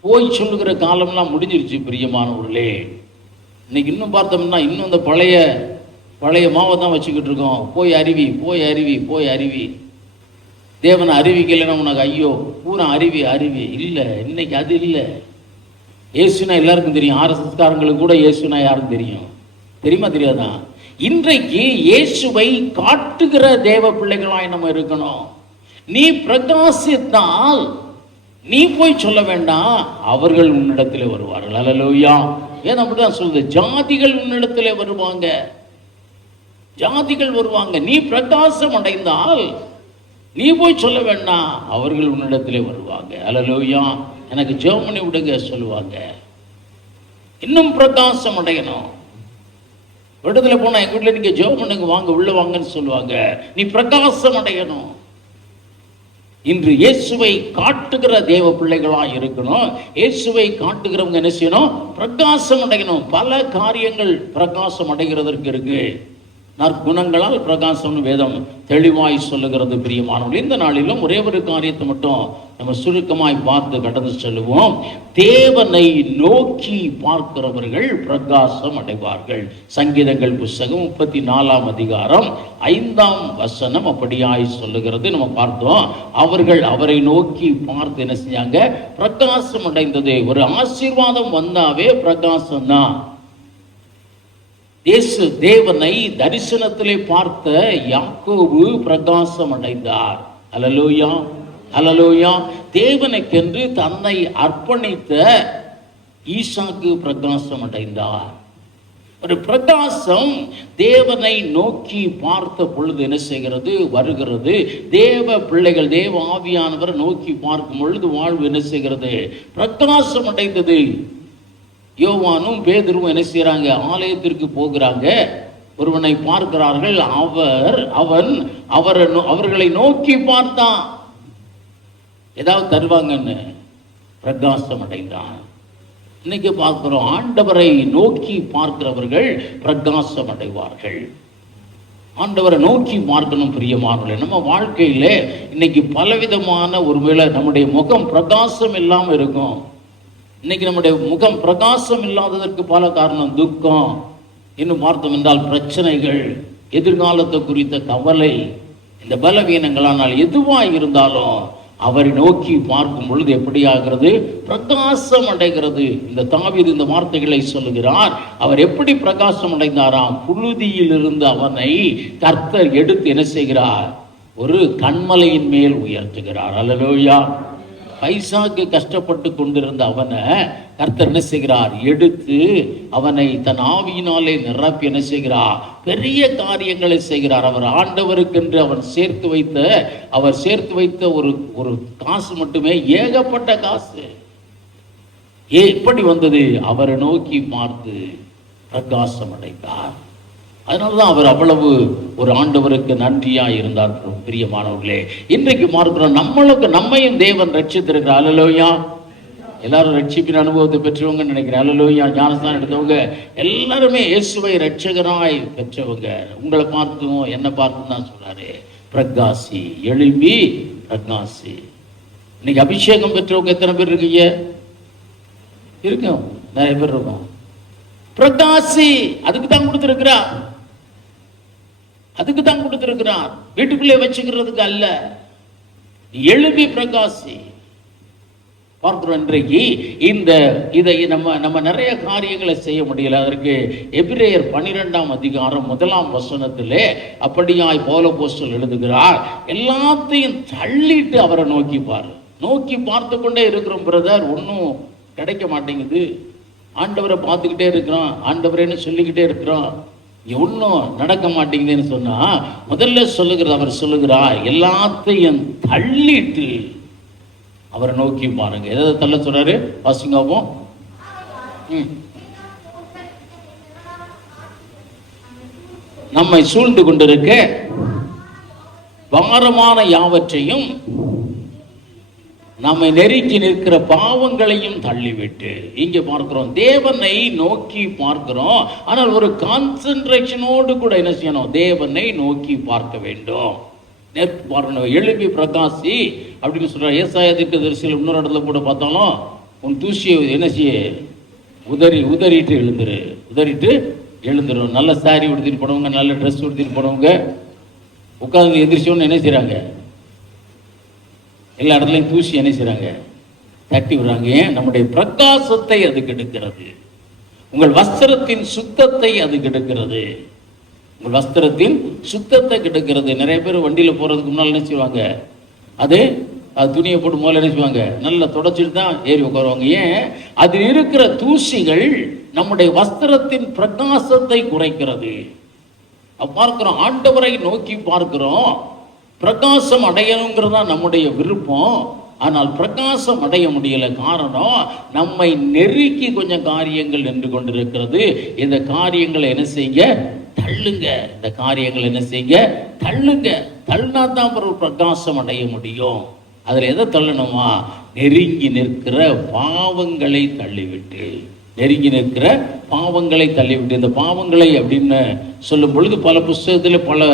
போய் சொல்லுகிற காலம்லாம் முடிஞ்சிருச்சு பிரியமானவர்களே. இன்னைக்கு இன்னும் பார்த்தோம்னா இன்னும் இந்த பழைய மாவை தான் வச்சுக்கிட்டு இருக்கோம். போய் அருவி, போய் அருவி, போய் அருவி. தேவனை அறிவிக்கலைன்னா உனக்கு ஐயோ, பூரா அருவி அருவி. இல்லை, இன்னைக்கு அது இல்லை. இயேசுனா எல்லாருக்கும் தெரியும். RSSகாரங்களுக்கு கூட இயேசுனா யாருக்கும் தெரியும். தெரியுமா தெரியாதா? இன்றைக்கு இயேசுவை காட்டுகிற தேவ பிள்ளைகளாய் நம்ம இருக்கணும். நீ பிரகாசித்தால் நீ போய் சொல்ல வேண்டாம், அவர்கள் உன்னிடத்திலே வருவார்கள். அல்லேலூயா. ஏன் அப்படிதான் சொல்லுது, ஜாதிகள் உன்னிடத்திலே வருவாங்க, ஜாதிகள் வருவாங்க. நீ பிரகாசம் அடைந்தால் நீ போய் சொல்ல வேண்டாம், அவர்கள் உன்னிடத்திலே வருவாங்க. அல்லேலூயா. எனக்கு ஜெபம் பண்ணி விடுங்க சொல்லுவாங்க. இன்னும் பிரகாசம் அடையணும். விடுதலை போனா எங்க வீட்டில் நீங்க ஜெபம் பண்ணுங்க, வாங்க உள்ள வாங்கன்னு சொல்லுவாங்க. நீ பிரகாசம் அடையணும். இன்று இயேசுவை காட்டுகிற தேவ பிள்ளைகளா இருக்கணும். இயேசுவை காட்டுகிறவங்க என்ன செய்யணும்? பிரகாசம் அடையணும். பல காரியங்கள் பிரகாசம் அடைகிறதற்கு இருக்கு. நற்குணங்களால் பிரகாசம்னு வேதம் தெளிவாய் சொல்லுகிறது. பிரியமானவர்கள், இந்த நாளிலும் ஒரே ஒரு காரியத்தை மட்டும் நம்ம சுருக்கமாய் பார்த்து கடந்து செல்வோம். தேவனை நோக்கி பார்க்கிறவர்கள் பிரகாசம் அடைவார்கள். சங்கீதங்கள் புஸ்தகம் 34 அதிகாரம் 5ஆம் வசனம் அப்படியாய் சொல்லுகிறது. நம்ம பார்த்தோம், அவர்கள் அவரை நோக்கி பார்த்து என்ன செஞ்சாங்க? பிரகாசம் அடைந்தது. ஒரு ஆசீர்வாதம் வந்தாவே பிரகாசம் தான். இயேசு தேவனை தரிசனத்திலே பார்த்த யாக்கோபு பிரகாசம் அடைந்தார். அல்லேலூயா, அல்லேலூயா. தேவனுக்கென்று தன்னை அர்ப்பணித்த ஈசாக்கு பிரகாசம் அடைந்தார். ஒரு பிரகாசம் தேவனை நோக்கி பார்த்த பொழுது என்ன செய்கிறது? வருகிறது. தேவ பிள்ளைகள், தேவ ஆவியானவர் நோக்கி பார்க்கும் பொழுது வாழ்வு என்ன செய்கிறது? பிரகாசம் அடைந்தது. யோவானும் பேதுருவும் என்ன செய்யறாங்க? ஆலயத்திற்கு போகிறாங்க. ஒருவனை பார்க்கிறார்கள். அவர்களை நோக்கி பார்த்தான், ஏதாவது தருவாங்கன்னு பிரகாசம் அடைந்தான். இன்னைக்கு பார்க்கிறோம், ஆண்டவரை நோக்கி பார்க்கிறவர்கள் பிரகாசம் அடைவார்கள். ஆண்டவரை நோக்கி பார்க்கணும். பிரியமானவர்களே, நம்ம வாழ்க்கையில இன்னைக்கு பலவிதமான, ஒருவேளை நம்முடைய முகம் பிரகாசம் இல்லாமல் இருக்கும். இன்னைக்கு நம்முடைய முகம் பிரகாசம் இல்லாததற்கு பல காரணம். துக்கம், இன்னும் பார்த்தோம் என்றால் பிரச்சனைகள், எதிர்காலத்தை குறித்த கவலை, இந்த பலவீனங்களானால் எதுவாக இருந்தாலும் அவரை நோக்கி பார்க்கும் பொழுது எப்படி ஆகிறது? பிரகாசம் அடைகிறது. இந்த தாவீது இந்த வார்த்தைகளை சொல்லுகிறார். அவர் எப்படி பிரகாசம் அடைந்தாராம்? புழுதியில் இருந்து அவனை கர்த்தர் எடுத்து என்ன செய்கிறார்? ஒரு கன்மலையின் மேல் உயர்த்துகிறார். அல்லேலூயா. பைசாக்கு கஷ்டப்பட்டு கொண்டிருந்த அவனை கர்த்தர் என்ன செய்கிறார்? எடுத்து அவனை தன் ஆவியினாலே நிரப்பி என்ன செய்கிறார்? பெரிய காரியங்களை செய்கிறார். அவர் ஆண்டவருக்கென்று அவர் சேர்த்து வைத்த ஒரு காசு மட்டுமே ஏகப்பட்ட காசு. எப்படி வந்தது? அவரை நோக்கி பார்த்து பிரகாசம் அடைந்தார். அதனாலதான் அவர் அவ்வளவு ஒரு ஆண்டவருக்கு நன்றியா இருந்தார். பிரியமானவர்களே, இன்றைக்கு பார்க்கிறோம், நம்மையும் தேவன் ரட்சித்திருக்கிறார். அல்லேலூயா. எல்லாரும் ரட்சிப்பின் அனுபவத்தை பெற்றவங்க நினைக்கிறேன். அல்லேலூயா. ஞானஸ்தானம் எடுத்தவங்க எல்லாருமே இயேசுவை ரட்சகராய் பெற்றவங்க. உங்களை பார்த்தும் என்ன பார்த்து தான் சொல்றாரு, பிரகாசி, எழும்பி பிரகாசி. இன்னைக்கு அபிஷேகம் பெற்றவங்க எத்தனை பேர் இருக்கீங்க? இருக்கும், நிறைய பேர் இருக்கும். பிரகாசி, அதுக்கு தான் கொடுத்திருக்கிறார், அதுக்கு தான் கொடுத்திருக்கிறார், வீட்டுக்குள்ளே வச்சுக்கிறதுக்கு அல்ல. எழுப்பி பிரகாசி. பார்க்கிறோம் இன்றைக்கு இதை நம்ம நிறைய காரியங்களை செய்ய முடியல. அதற்கு எபிரேயர் 12ஆம் அதிகாரம் 1ஆம் வசனத்திலே அப்படியாய் பவுல் அப்போஸ்தலன் எழுதுகிறார், எல்லாத்தையும் தள்ளிட்டு அவரை நோக்கி பார்த்து கொண்டே இருக்கிறோம் பிரதர், ஒன்றும் கிடைக்க மாட்டேங்குது. ஆண்டவரை பார்த்துக்கிட்டே இருக்கிறோம், ஆண்டவரேன்னு சொல்லிக்கிட்டே இருக்கிறோம், ஒன்றும் நடக்க மாட்டேங்குதுன்னு சொன்னா, முதல்ல அவர் சொல்லுகிறார், எல்லாத்தையும் தள்ளிட்டு அவரை நோக்கி பாருங்க. எதாவது தள்ள சொல்றாரு? வாசிங்காவும். நம்மை சூழ்ந்து கொண்டிருக்க பாரமான யாவற்றையும், நம்மை நெருக்கி நிற்கிற பாவங்களையும் தள்ளிவிட்டு, இங்க பார்க்கிறோம் தேவனை நோக்கி பார்க்கிறோம். ஆனால் ஒரு கான்சென்ட்ரேஷனோடு கூட என்ன செய்யணும்? தேவனை நோக்கி பார்க்க வேண்டும். எழுப்பி பிரகாசி அப்படின்னு சொல்றார். ஏசாயா தீர்க்கதரிசியில் இன்னொரு இடத்துல கூட பார்த்தாலும், உன் தூசியை என்ன செய்ய, உதறிட்டு எழுந்துரும். நல்ல சாரி உடுத்திட்டு போனவங்க, நல்ல ட்ரெஸ் உடுத்திட்டு போனவங்க உட்கார்ந்து எந்திரிச்சோன்னு என்ன செய்றாங்க? எல்லா இடத்துலையும் தூசி என்ன செய்றாங்க? தட்டி விடுறாங்க. ஏன்? நம்முடைய பிரகாசத்தை அது கெடுக்கிறது. உங்கள் வஸ்திரத்தின் சுத்தத்தை அது கெடுக்கிறது. உங்கள் வஸ்திரத்தின் சுத்தத்தை கெடுக்கிறது. நிறைய பேர் வண்டியில் போகிறதுக்கு முன்னால் என்ன செய்வாங்க, அது துணியை போட்டு முதல்ல என்ன செய்வாங்க, நல்லா தொடச்சிட்டு தான் ஏறி உட்காருவாங்க. ஏன்? அதில் இருக்கிற தூசிகள் நம்முடைய வஸ்திரத்தின் பிரகாசத்தை குறைக்கிறது. பார்க்கிறோம், ஆண்டவரை நோக்கி பார்க்கிறோம், பிரகாசம் அடையணுங்கிறது தான் நம்முடைய விருப்பம். ஆனால் பிரகாசம் அடைய முடியல. காரணம், நம்மை நெருக்கி கொஞ்சம் காரியங்கள் நின்று கொண்டிருக்கிறது. இந்த காரியங்களை என்ன செய்ய, தள்ளுங்க. இந்த காரியங்களை என்ன செய்ய, தள்ளுங்க. தள்ளினா தான் ஒரு பிரகாசம் அடைய முடியும். அதில் எதை தள்ளணுமா? நெருங்கி நிற்கிற பாவங்களை தள்ளிவிட்டு, நெருங்கி நிற்கிற பாவங்களை தள்ளிவிட்டு. இந்த பாவங்களை அப்படின்னு சொல்லும் பொழுது பல புஸ்தகத்தில் பல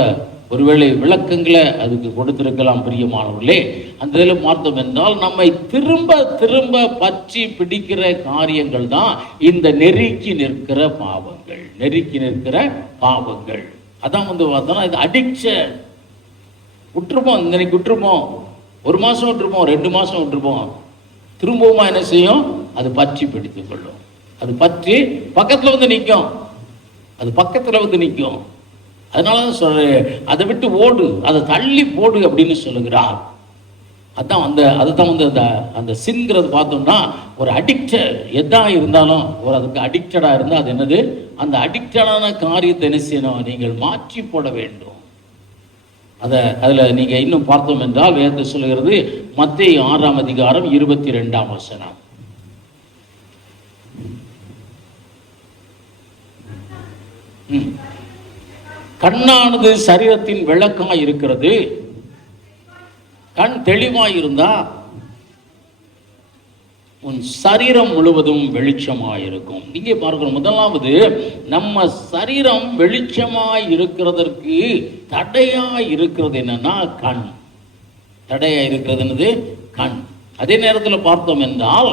ஒருவேளை விளக்கங்களை அதுக்கு கொடுத்திருக்கலாம் பிரியமானவர்களே. அந்த இதில் பார்த்தோம் என்றால் நம்மை திரும்ப திரும்ப பற்றி பிடிக்கிற காரியங்கள் தான் இந்த நெருக்கி நிற்கிற பாவங்கள். நெருக்கி நிற்கிற பாவங்கள் அதான் பார்த்தோம்னா இது அடிக்ஷன். விட்டுருப்போம், இன்னைக்கு விட்டுருப்போம், 1 மாதம் விட்டுருப்போம், 2 மாதம் விட்டுருப்போம், திரும்பவுமா என்ன செய்யும், அது பற்றி பிடித்து கொள்ளும். அது பற்றி பக்கத்தில் வந்து நிற்கும், அது பக்கத்தில் வந்து நிற்கும். அதனால தான் சொல்றேன், அதை விட்டு ஓடு, அதை தள்ளி போடு அப்படின்னு சொல்லுகிறார். அதான் அதுதான் அந்த சின்ங்கிறது பார்த்தோம்னா ஒரு அடிக்டட் எதா இருந்தாலும் ஒரு அதுக்கு அடிக்டடாக இருந்தால் அது என்னது, அந்த அடிக்டடான காரியத்தை என்ன செய்யணும், நீங்கள் மாற்றி போட வேண்டும். அதில் நீங்கள் இன்னும் பார்த்தோம் என்றால் வேதத்தை சொல்லுகிறது, மத்தேயு 6ஆம் அதிகாரம் 22ஆம் வசனம். கண்ணானது சரீரத்தின் விளக்காய் இருக்கிறது. கண் தெளிவாய் இருந்தா உன் சரீரம் முழுவதும் வெளிச்சமாய் இருக்கும். இங்கே பார்க்கிறோம், முதலாவது நம்ம சரீரம் வெளிச்சமாய் இருக்கிறதற்கு தடையாய் இருக்கிறது என்னன்னா கண். தடையாய் இருக்கிறது என்னது, கண். அதே நேரத்தில் பார்த்தோம் என்றால்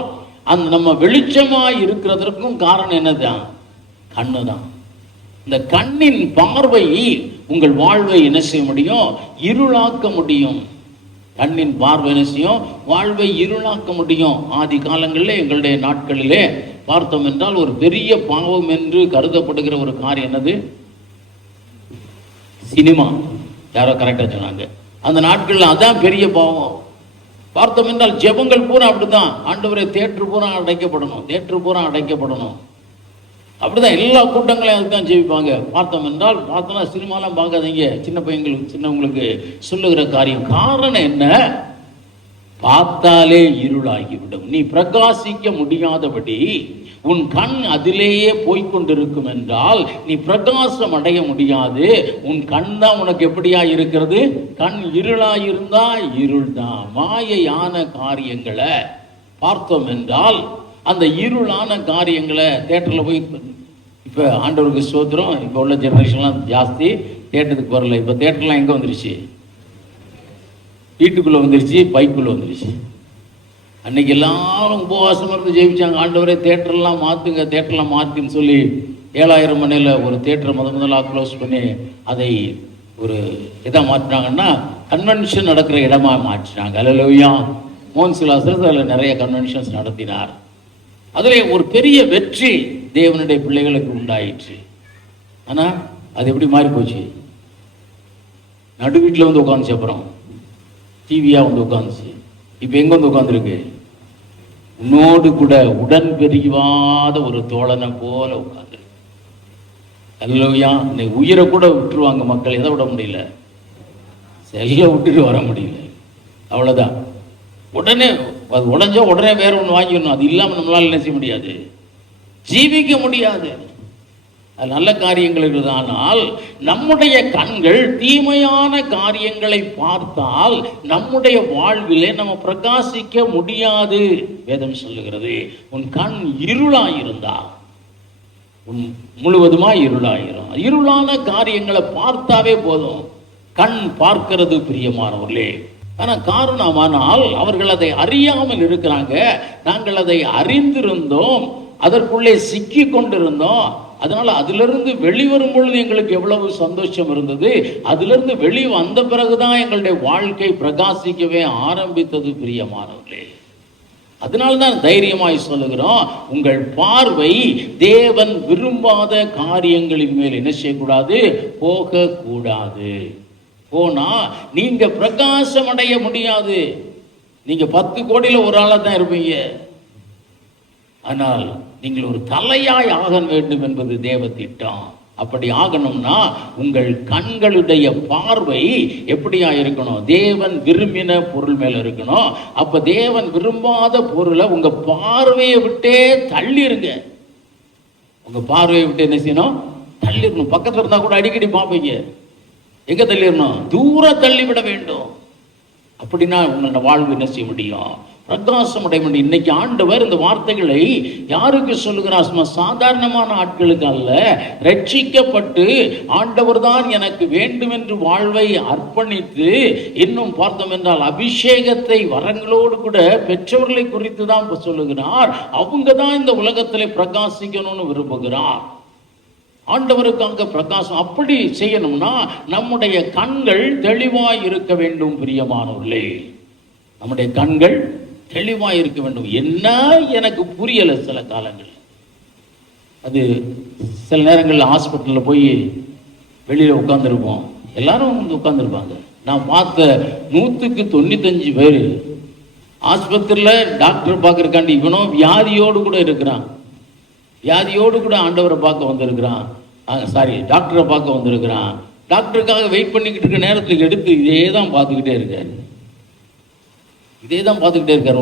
அந்த நம்ம வெளிச்சமாய் இருக்கிறதற்கும் காரணம் என்னதான், கண்ணு தான். இந்த கண்ணின் பார்வை உங்கள் வாழ்வை என்ன செய்ய முடியும், இருளாக்க முடியும். கண்ணின் பார்வை என்ன செய்யும், வாழ்வை இருளாக்க முடியும். ஆதி காலங்களிலே எங்களுடைய நாட்களிலே பார்த்தோம் என்றால் ஒரு பெரிய பாவம் என்று கருதப்படுகிற ஒரு காரியம் என்னது, சினிமா. யாரோ கரெக்டாக சொன்னாங்க, அந்த நாட்களில் அதான் பெரிய பாவம். பார்த்தோம் என்றால் ஜெபங்கள் பூரா அப்படிதான், ஆண்டவரை தேட்டர் பூரா அடைக்கப்படணும், தேட்டர் பூரா அடைக்கப்படணும். அப்படிதான் எல்லா கூட்டங்களையும் அதுதான் ஜெயிப்பாங்க. பார்த்தோம் என்றால் பார்த்தோம்னா சினிமாலாம் பார்க்காதீங்க, சின்ன பையங்களுக்கு சின்னவங்களுக்கு சொல்லுகிற காரியம். காரணம் என்ன, பார்த்தாலே இருளாகிவிடும். நீ பிரகாசிக்க முடியாதபடி உன் கண் அதிலேயே போய்கொண்டிருக்கும் என்றால் நீ பிரகாசம் அடைய முடியாது. உன் கண் தான் உனக்கு எப்படியா இருக்கிறது, கண் இருளாயிருந்தா இருள் தான். மாயையான காரியங்களை பார்த்தோம் என்றால் அந்த இருளான காரியங்களை தேட்டரில் போய், இப்போ ஆண்டவருக்கு ஸ்தோத்திரம், இப்போ உள்ள ஜெனரேஷன்லாம் ஜாஸ்தி தேட்டருக்கு வரல. இப்போ தேட்டர்லாம் எங்கே வந்துருச்சு, வீட்டுக்குள்ளே வந்துருச்சு, பைக்குள்ளே வந்துருச்சு. அன்னைக்கு எல்லாரும் உபவாசம் இருந்து ஜெயிச்சாங்க, ஆண்டவரே தேட்டர்லாம் மாற்றுங்க, தேட்டர்லாம் மாற்றுன்னு சொல்லி 7000 மணியில் ஒரு தேட்டரை முதலாக க்ளோஸ் பண்ணி அதை ஒரு இதாக மாற்றினாங்கன்னா கன்வென்ஷன் நடக்கிற இடமா மாற்றினாங்க. அல்லேலூயா. மோகன் சிலாசர் அதில் நிறைய கன்வென்ஷன்ஸ் நடத்தினார். அதில் ஒரு பெரிய வெற்றி தேவனுடைய பிள்ளைகளுக்கு உண்டாயிற்று. ஆனால் அது எப்படி மாறி போச்சு, நடு வீட்டில் வந்து உட்காந்துச்சு, அப்புறம் டிவியாக வந்து உட்காந்துச்சு. இப்போ எங்கே வந்து உட்காந்துருக்கு, உன்னோடு கூட உடன் பெரிவாத ஒரு தோழனை போல உட்காந்துருக்கு. அல்லேலூயா. இன்னைக்கு உயிரை கூட விட்டுருவாங்க மக்கள், எதை விட முடியல, செல்ல விட்டுட்டு வர முடியல, அவ்வளோதான். உடனே அது உடஞ்சா உடனே வேற ஒன்று வாங்கிடணும். அது இல்லாமல் நம்மளால் என்ன செய்ய முடியாது, ஜீவிக்க முடியாது. அது நல்ல காரியங்கள் இருக்குது. ஆனால் நம்முடைய கண்கள் தீமையான காரியங்களை பார்த்தால் நம்முடைய வாழ்விலே நம்ம பிரகாசிக்க முடியாது. வேதம் சொல்லுகிறது, உன் கண் இருளாயிருந்தா உன் முழுவதுமா இருளாயிரும். இருளான காரியங்களை பார்த்தாவே போதும், கண் பார்க்கிறது பிரியமானவர்களே. ஆனால் காரணமானால் அவர்கள் அதை அறியாமல் இருக்கிறாங்க. நாங்கள் அதை அறிந்திருந்தோம், அதற்குள்ளே சிக்கி கொண்டிருந்தோம். அதனால அதிலிருந்து வெளிவரும் பொழுது எங்களுக்கு எவ்வளவு சந்தோஷம் இருந்தது. அதிலிருந்து வெளியே வந்த பிறகுதான் எங்களுடைய வாழ்க்கை பிரகாசிக்கவே ஆரம்பித்தது பிரியமானவர்களே. அதனால்தான் தைரியமாய் சொல்லுகிறோம், உங்கள் பார்வை தேவன் விரும்பாத காரியங்களின் மேல் என்ன செய்யக்கூடாது, போகக்கூடாது. போனா நீங்க பிரகாசம் அடைய முடியாது. நீங்க 10 கோடியில் ஒரு ஆளா தான் இருப்பீங்க. ஆனால் நீங்கள் ஒரு தலையாய் ஆக வேண்டும் என்பது தேவ திட்டம். அப்படி ஆகணும்னா உங்கள் கண்களுடைய பார்வை எப்படியா இருக்கணும், தேவன் விரும்பின பொருள் மேல இருக்கணும். அப்ப தேவன் விரும்பாத பொருளை உங்க பார்வையை விட்டே தள்ளிருங்க. உங்க பார்வையை விட்டு என்ன செய்யணும், தள்ளிடணும். பக்கத்துல இருந்தா கூட அடிக்கடி பார்ப்பீங்க. எங்க தள்ளிடணும், தூர தள்ளிவிட வேண்டும். அப்படின்னா உங்களோட வாழ்வு என்ன செய்ய முடியும், பிரகாசம் அடைய முடியும். இன்னைக்கு ஆண்டவர் இந்த வார்த்தைகளை யாருக்கு சொல்லுகிறார், சாதாரணமான ஆட்களுக்கு அல்ல. ரட்சிக்கப்பட்டு ஆண்டவர் தான் எனக்கு வேண்டும் என்று வாழ்வை அர்ப்பணித்து இன்னும் பார்த்தோம் என்றால் அபிஷேகத்தை வரங்களோடு கூட பெற்றவர்களை குறித்து தான் சொல்லுகிறார். அவங்க தான் இந்த உலகத்திலே பிரகாசிக்கணும்னு விரும்புகிறார். ஆண்டவருக்காக பிரகாசம் அப்படி செய்யணும்னா நம்முடைய கண்கள் தெளிவாய் இருக்க வேண்டும். பிரியமானவர்களே, நம்முடைய கண்கள் தெளிவாய் இருக்க வேண்டும். என்ன எனக்கு புரியல சில காலங்கள். அது சில நேரங்களில் ஹாஸ்பிட்டலில் போய் வெளியில் உட்காந்துருப்போம், எல்லாரும் வந்து உட்காந்துருப்பாங்க. நான் பார்த்த 100க்கு 95 பேர் ஆஸ்பத்திரியில் டாக்டர் பார்க்கறக்காண்டி இவனும் வியாதியோடு கூட இருக்கிறான். வியாதியோடு கூட ஆண்டவரை பார்க்க வந்திருக்கிறான், டாக்டரை பார்க்க வந்திருக்கிறான். டாக்டருக்காக வெயிட் பண்ணிக்கிட்டு இருக்க நேரத்துக்கு எடுத்து இதே தான் பார்த்துக்கிட்டே இருக்காரு.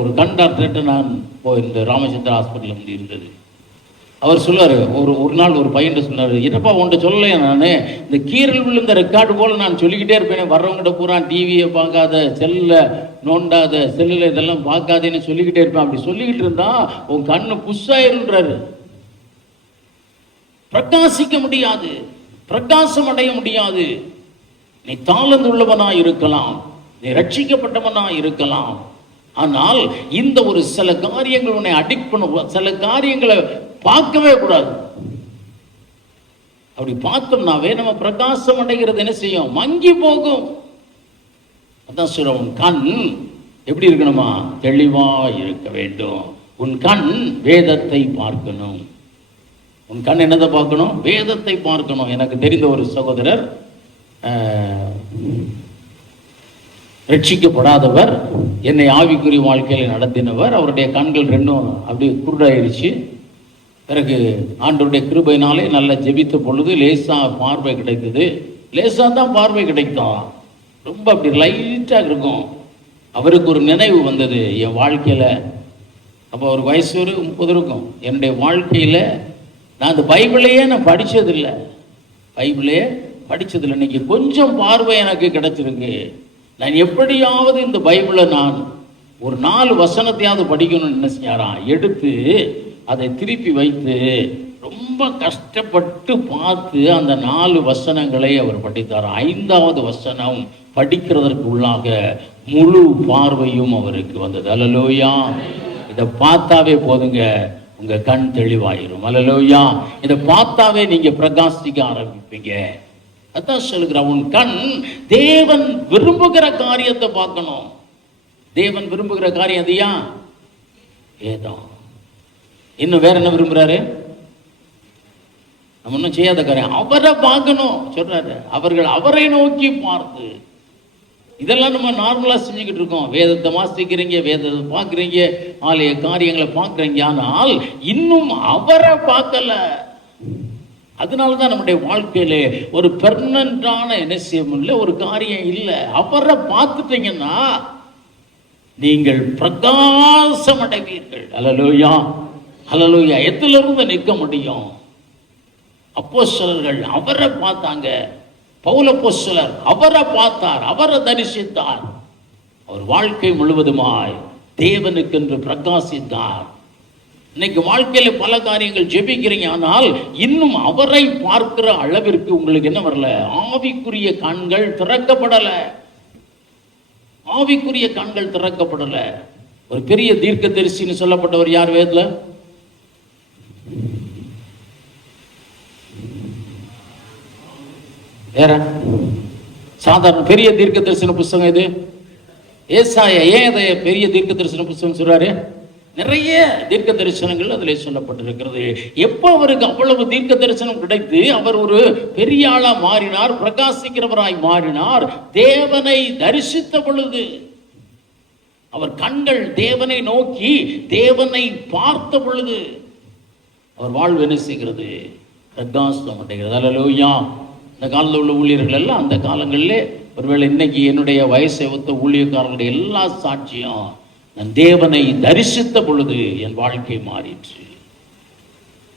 ஒரு கண் டாக்டர்கிட்ட நான் இந்த ராமச்சந்திரா ஹாஸ்பிட்டலில் வந்து இருந்தது. அவர் சொல்லுவார், ஒரு நாள் ஒரு பையன் சொன்னார், என்னப்பா உன்ட்ட சொல்லலையா, நான் இந்த கீரல் விழுந்த ரெக்கார்டு போல் நான் சொல்லிக்கிட்டே இருப்பேன், வர்றவங்ககிட்ட பூரா டிவியை பார்க்காத, செல்லில் நோண்டாத, செல்லில் இதெல்லாம் பார்க்காதேன்னு சொல்லிக்கிட்டே இருப்பேன். அப்படி சொல்லிக்கிட்டு இருந்தா உன் கண்ணு புஷ்ஷாயிருன்றாரு. பிரகாசிக்க முடியாது, பிரகாசம் அடைய முடியாது. நீ தாளந்துள்ளவனா இருக்கலாம், நீ ரட்சிக்கப்பட்டவனா இருக்கலாம். ஆனால் இந்த ஒரு சில காரியங்கள் உன்னை அடிக்ட் பண்ண, சில காரியங்களை பார்க்கவே கூடாது. அப்படி பார்த்தோம்னாவே நம்ம பிரகாசம் அடைகிறது என்ன செய்யும், மங்கி போகும். அதான் சொல்ற, உன் கண் எப்படி இருக்கணுமா, தெளிவா இருக்க வேண்டும். உன் கண் வேதத்தை பார்க்கணும். உன் கண் என்னதை பார்க்கணும், வேதத்தை பார்க்கணும். எனக்கு தெரிந்த ஒரு சகோதரர் ரட்சிக்கப்படாதவர், என்னை ஆவிக்குரிய வாழ்க்கையில் நடத்தினவர். அவருடைய கண்கள் ரெண்டும் அப்படி குருடாயிருச்சு. பிறகு ஆண்டவருடைய கிருபையினாலே நல்ல ஜெபித்த பொழுது லேசா பார்வை கிடைத்தது. லேசா தான் பார்வை கிடைக்கும், ரொம்ப அப்படி லைட்டாக இருக்கும். அவருக்கு ஒரு நினைவு வந்தது என் வாழ்க்கையில். அப்போ அவர் வயசு ஒரு 30 இருக்கும். என்னுடைய வாழ்க்கையில் நான் அந்த பைபிளையே நான் படித்ததில்லை, இன்னைக்கு கொஞ்சம் பார்வை எனக்கு கிடைச்சிருக்கு. நான் எப்படியாவது இந்த பைபிளை நான் ஒரு 4 வசனத்தையாவது படிக்கணும்னு என்ன செய்யாராம், எடுத்து அதை திருப்பி வைத்து ரொம்ப கஷ்டப்பட்டு பார்த்து அந்த 4 வசனங்களை அவர் படித்தார். 5வது வசனம் படிக்கிறதற்கு உள்ளாக முழு பார்வையும் அவருக்கு வந்தது. அல்லேலூயா. இதை பார்த்தாவே போதுங்க, உங்க கண் தெளிவாயிரும். அல்லேலூயா. இதை பார்த்தாவே நீங்க பிரகாசிக்க ஆரம்பிப்பீங்க. அதான் சொல்லுகிற, உன் கண் தேவன் விரும்புகிற காரியத்தை பார்க்கணும். தேவன் விரும்புகிற காரியம் அதையா வேதம். இன்னும் வேற என்ன விரும்புறாரு, நம்ம இன்னும் செய்யாத காரியம் அவரை பார்க்கணும் சொல்றாரு. அவர்கள் அவரை நோக்கி பார்த்து, இதெல்லாம் நம்ம நார்மலா செஞ்சுக்கிட்டு இருக்கோம். வேதத்தை வாசிக்கிறீங்க, வேதத்தை பார்க்குறீங்க, ஆலய காரியங்களை பார்க்குறீங்க, ஆனால் இன்னும் அவரை பார்க்கல. அதனாலதான் நம்முடைய வாழ்க்கையில ஒரு பெர்மனண்டான நிச்சயம் இல்லை, ஒரு காரியம் இல்லை. அவரை பார்த்துட்டீங்கன்னா நீங்கள் பிரகாசம் அடைவீர்கள். அல்லேலூயா, அல்லேலூயா. எதிலிருந்து நிற்க முடியும்? அப்போஸ்தலர்கள் அவரை பார்த்தாங்க. பவுல் அப்போஸ்தலர் அவரை பார்த்தார், அவரை தரிசித்தார். அவர் வாழ்க்கை முழுவதுமாய் தேவனுக்கென்று பிரகாசித்தார். இன்னைக்கு வாழ்க்கையில பல காரியங்கள் ஜெபிக்கிறீங்க, ஆனால் இன்னும் அவரை பார்க்கிற அளவிற்கு உங்களுக்கு என்ன வரல, ஆவிக்குரிய கண்கள் திறக்கப்படல. ஆவிக்குரிய கண்கள் திறக்கப்படல. ஒரு பெரிய தீர்க்கதரிசின்னு சொல்லப்பட்டவர் யார் வேதத்துல? வேற சாதாரண பெரிய தீர்க்க தரிசன புஸ்தகம் இது ஏசாயா. ஏன் அதை பெரிய தீர்க்க தரிசன புஸ்தகம் சொல்றாரு? நிறைய தீர்க்க தரிசனங்கள் அதிலே சொல்லப்பட்டிருக்கிறது. எப்போ அவருக்கு அவ்வளவு தீர்க்க தரிசனம் கிடைத்து அவர் ஒரு பெரிய ஆளா மாறினார், பிரகாசிக்கிறவராய் மாறினார்? தேவனை தரிசித்த பொழுது. அவர் கண்கள் தேவனை நோக்கி தேவனை பார்த்த பொழுது அவர் வாழ்வு என்ன செய்கிறது? பிரகாசம் அடைகிறது. அல்லேலூயா. இந்த காலத்தில் உள்ள ஊழியர்கள் எல்லாம் அந்த காலங்களிலே, ஒருவேளை இன்னைக்கு என்னுடைய வயசை ஒத்த ஊழியக்காரர்களுடைய எல்லா சாட்சியம், நான் தேவனை தரிசித்த பொழுது என் வாழ்க்கை மாறிற்று,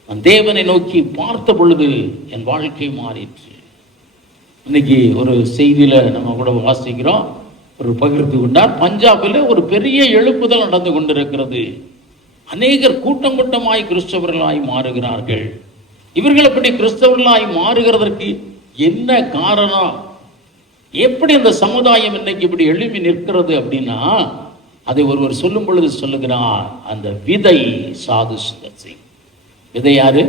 நான் தேவனை நோக்கி பார்த்த பொழுது என் வாழ்க்கை மாறிற்று. இன்னைக்கு ஒரு செய்தியில நம்ம கூட வாசிக்கிறோம், ஒரு பகிர்ந்து கொண்டார், பஞ்சாபில் ஒரு பெரிய எழுப்புதல் நடந்து கொண்டிருக்கிறது. அநேகர் கூட்டம் கூட்டமாய் கிறிஸ்தவர்களாய் மாறுகிறார்கள். இவர்கள் எப்படி கிறிஸ்தவர்களாய் மாறுகிறதற்கு என்ன காரணம்? எப்படி அந்த சமுதாயம் இன்னைக்கு இப்படி எழுப்பி நிற்கிறது அப்படின்னா, அதை ஒருவர் சொல்லும் பொழுது சொல்லுகிறார், அந்த விதை சாது சுந்தர் சிங். விதை யாரு?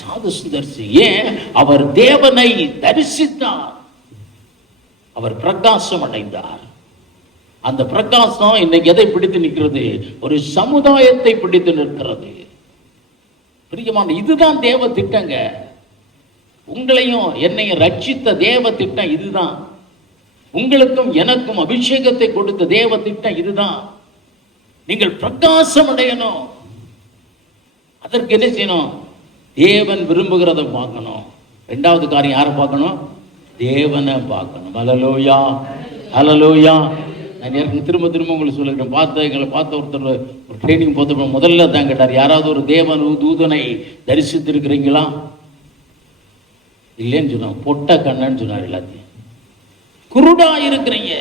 சாது சுந்தர் சிங். ஏன்? அவர் தேவனை தரிசித்தார், அவர் பிரகாசம் அடைந்தார். அந்த பிரகாசம் இன்னைக்கு எதை பிடித்து நிற்கிறது? ஒரு சமுதாயத்தை பிடித்து நிற்கிறது. பிரியமான, இதுதான் தேவ திட்டங்க. உங்களையும் என்னையும் ரட்சித்த தேவ திட்டம் இதுதான். உங்களுக்கும் எனக்கும் அபிஷேகத்தை கொடுத்த தேவ திட்டம் இதுதான். நீங்கள் பிரகாசம் அடையணும். அதற்கு என்ன செய்யணும்? தேவன் விரும்புகிறத பார்க்கணும். இரண்டாவது காரியம் யாரை பார்க்கணும்? தேவனை பார்க்கணும். அல்லேலூயா, அல்லேலூயா. நான் திரும்ப திரும்ப உங்களுக்கு சொல்லிக்கிறேன். எங்களை பார்த்த ஒருத்தர் ஒரு ட்ரைனிங் போத்த முதல்ல தான் கேட்டார், யாராவது ஒரு தேவன் தூதனை தரிசித்திருக்கிறீங்களா? இல்லைன்னு சொன்னோம். பொட்ட கண்ணன்னு சொன்னார். எல்லாத்தையும் குருடா இருக்கிறீங்க.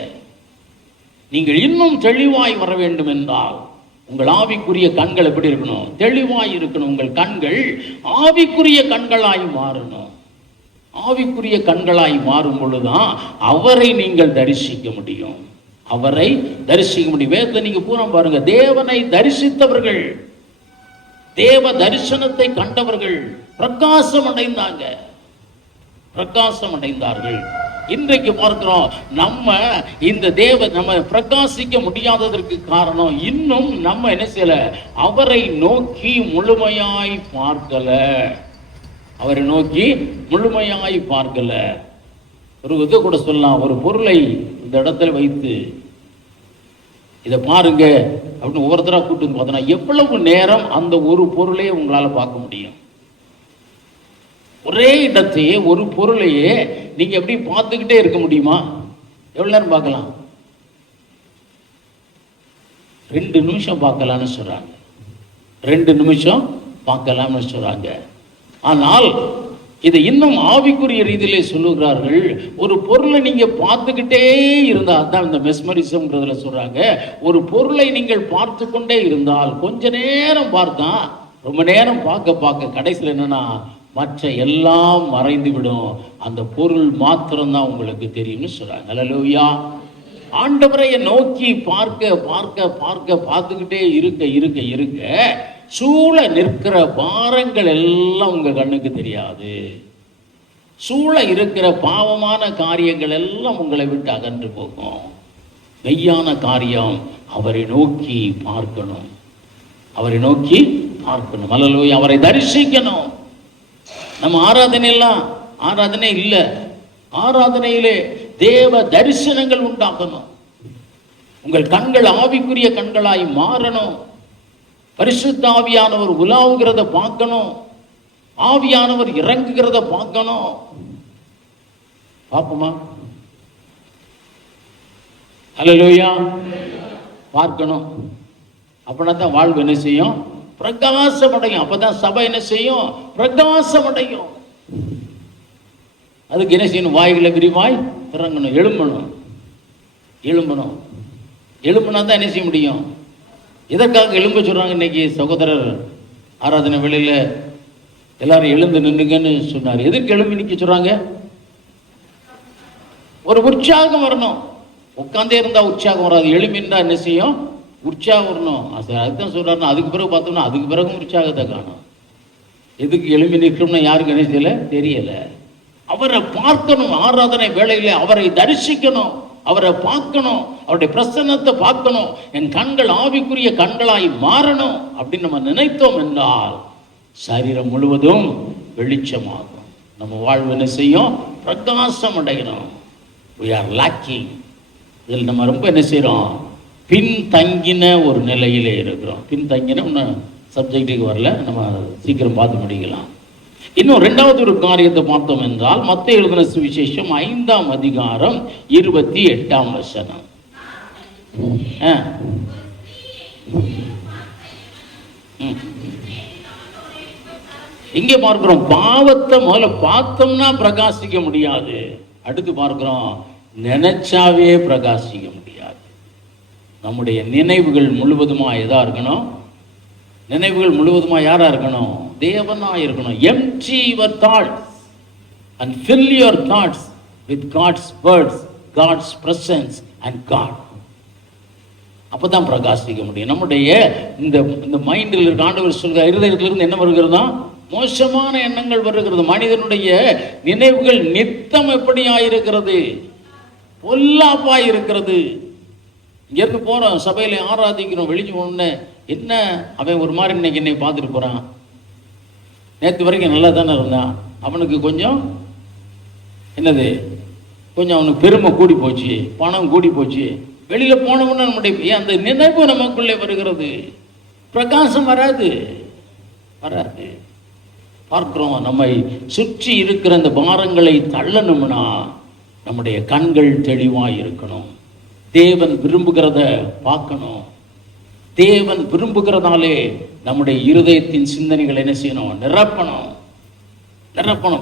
நீங்கள் இன்னும் தெளிவாய் வர வேண்டும் என்றால் உங்கள் ஆவிக்குரிய கண்கள் எப்படி இருக்கணும்? தெளிவாய் இருக்கணும். உங்கள் கண்கள் ஆவிக்குரிய கண்களாய் மாறணும். ஆவிக்குரிய கண்களாய் மாறும் பொழுதுதான் அவரை நீங்கள் தரிசிக்க முடியும். அவரை தரிசிக்க முடியும். வேதத்தை நீங்க பூரா பாருங்க, தேவனை தரிசித்தவர்கள், தேவ தரிசனத்தை கண்டவர்கள் பிரகாசம் அடைந்தாங்க, பிரகாசம் அடைந்தார்கள். இன்றைக்கு பார்க்கிறோம், நம்ம இந்த நம்ம பிரகாசிக்க முடியாததற்கு காரணம், இன்னும் நம்ம என்ன செய்யல? அவரை நோக்கி முழுமையாய் பார்க்கல. அவரை நோக்கி முழுமையாய் பார்க்கல. ஒரு இதை கூட சொல்லலாம், ஒரு பொருளை இந்த இடத்துல வைத்து இதை பாருங்க அப்படின்னு ஒவ்வொருத்தராக கூப்பிட்டு பார்த்தோன்னா எவ்வளவு நேரம் அந்த ஒரு பொருளையே உங்களால் பார்க்க முடியும்? ஒரே இடத்தையே, ஒரு பொருளையே நீங்க எப்படி பார்த்துக்கிட்டே இருக்க முடியுமா? எவ்வளவு நேரம் பார்க்கலாம்? 2 நிமிஷம் பார்க்கலாம்னு சொல்றாங்க. 2 நிமிஷம் பார்க்கலாம்னு சொல்றாங்க. ஆனால் இதை இன்னும் ஆவிக்குரிய ரீதியிலே சொல்லுகிறார்கள். ஒரு பொருளை நீங்க பார்த்துக்கிட்டே இருந்தா, அதான் இந்த மெஸ்மரிசம்ன்றதுல சொல்றாங்க, ஒரு பொருளை நீங்கள் பார்த்து கொண்டே இருந்தால், கொஞ்ச நேரம் பார்த்தா ரொம்ப நேரம் பார்க்க பார்க்க கடைசியில் என்னன்னா மற்ற எல்லாம் மறைந்து விடும், அந்த பொருள் மாத்திரம்தான் உங்களுக்கு தெரியும்னு சொல்றாங்க. அல்லேலூயா. ஆண்டவரை நோக்கி பார்க்க பார்க்க பார்க்க பார்த்துக்கிட்டே இருக்க இருக்க இருக்க சூழ நிற்கிற பாரங்கள் எல்லாம் உங்க கண்ணுக்கு தெரியாது. சூழ இருக்கிற பாவமான காரியங்கள் எல்லாம் உங்களை விட்டு அகன்று போகும். மெய்யான காரியம் அவரை நோக்கி பார்க்கணும், அவரை நோக்கி பார்க்கணும். அல்லேலூயா. அவரை தரிசிக்கணும். நம்ம ஆராதனை இல்லை, ஆராதனையிலே தேவ தரிசனங்கள் உண்டாக்கணும். உங்கள் கண்கள் ஆவிக்குரிய கண்களாய் மாறணும். பரிசுத்த ஆவியானவர் உலாவுகிறத பார்க்கணும், ஆவியானவர் இறங்குகிறத பார்க்கணும். பார்ப்போமா? அல்லேலூயா. பார்க்கணும். அப்படின்னா தான் வாழ்வு என்ன செய்யும்? பிரகாசம் அடையும். அப்பதான் சபை என்ன செய்யும்? பிரகாசம் அடையும். அதுக்கு என்ன செய்யணும்? வாய்களை விரிவாய் திறங்கணும், எழும்பணும். எழும்பணும். எழும்புனா தான் என்ன செய்ய முடியும்? இதற்காக எழும்ப சொல்றாங்க. இன்னைக்கு சகோதரர் ஆராதனை வேளையில எல்லாரும் எழுந்து நின்றுங்கன்னு சொன்னார். எதுக்கு எழும்பி நிற்க சொல்றாங்க? ஒரு உற்சாகம் வரணும். உட்காந்தே இருந்தா உற்சாகம் வராது. எழும்பின்றா என்ன செய்யும்? உற்சாகம் வரணும். அதுதான் சொல்றாருன்னா, அதுக்கு பிறகு பார்த்தோம்னா அதுக்கு பிறகு உற்சாகத்தை காணும். எதுக்கு எழும்பி நிற்கணும்னா யாருக்கு என்ன செய்யல தெரியல. அவரை பார்க்கணும். ஆராதனை வேளையில அவரை தரிசிக்கணும். அவரை பார்க்கணும், அவருடைய பிரசன்னத்தை பார்க்கணும், என் கண்கள் ஆவிக்குரிய கண்களாய் மாறணும் அப்படின்னு நம்ம நினைத்தோம் என்றால் சரீரம் முழுவதும் வெளிச்சமாகும். நம்ம வாழ்வு என்ன செய்யும்? பிரகாசம் அடையணும். we are lacking. இதில் நம்ம ரொம்ப என்ன செய்கிறோம்? பின்தங்கின ஒரு நிலையிலே இருக்கிறோம். பின்தங்கின இன்னும் சப்ஜெக்டுக்கு வரல, நம்ம சீக்கிரம் பார்த்து முடிக்கலாம். இன்னும் ரெண்டாவது ஒரு காரியத்தை பார்த்தோம் என்றால் மத்தேயு எழுதின சுவிசேஷம் 5ஆம் அதிகாரம் 28ஆம் வசனம். இங்கே பார்க்கிறோம், பாவத்தை முதல்ல பார்த்தோம்னா பிரகாசிக்க முடியாது. அடுத்து பார்க்கிறோம், நினைச்சாவே பிரகாசிக்க முடியாது. நம்முடைய நினைவுகள் முழுவதுமா எதா இருக்கணும்? நினைவுகள் முழுவதுமா யாரா இருக்கணும்? தேவனா இருக்கணும். empty your thoughts and fill your thoughts with God's words, God's presence and God. அப்பதான் பிரகாசிக்க முடியும். நம்முடைய இந்த மைண்டில் இருக்க, ஆண்டவர் சொல்கிற இருதயத்திலிருந்து என்ன வருகிறதா? மோசமான எண்ணங்கள் வருகிறது. மனிதனுடைய நினைவுகள் நித்தம் எப்படி ஆயிருக்கிறது? பொல்லாப்பா இருக்கிறது. இங்கிருந்து போறோம், சபையில ஆராதிக்கிறோம், வெளியே ஒண்ணு என்ன அவன் ஒரு மாதிரி இன்னைக்கு என்னை பார்த்துட்டு போறான், நேற்று வரைக்கும் நல்லா தானே இருந்தான், அவனுக்கு கொஞ்சம் என்னது, கொஞ்சம் அவனுக்கு பெருமை கூடி போச்சு, பணம் கூடி போச்சு. வெளியில போனவொன்னு நம்முடைய அந்த நினைவு நமக்குள்ளே வருகிறது. பிரகாசம் வராது. பார்க்கிறோம், நம்மை சுற்றி இருக்கிற அந்த பாரங்களை தள்ளணும்னா நம்முடைய கண்கள் தெளிவாய் இருக்கணும். தேவன் விரும்புகிறத பார்க்கணும். தேவன் விரும்புகிறதாலே நம்முடைய இருதயத்தின் சிந்தனைகள் என்ன செய்யணும்? நிரப்பணும்.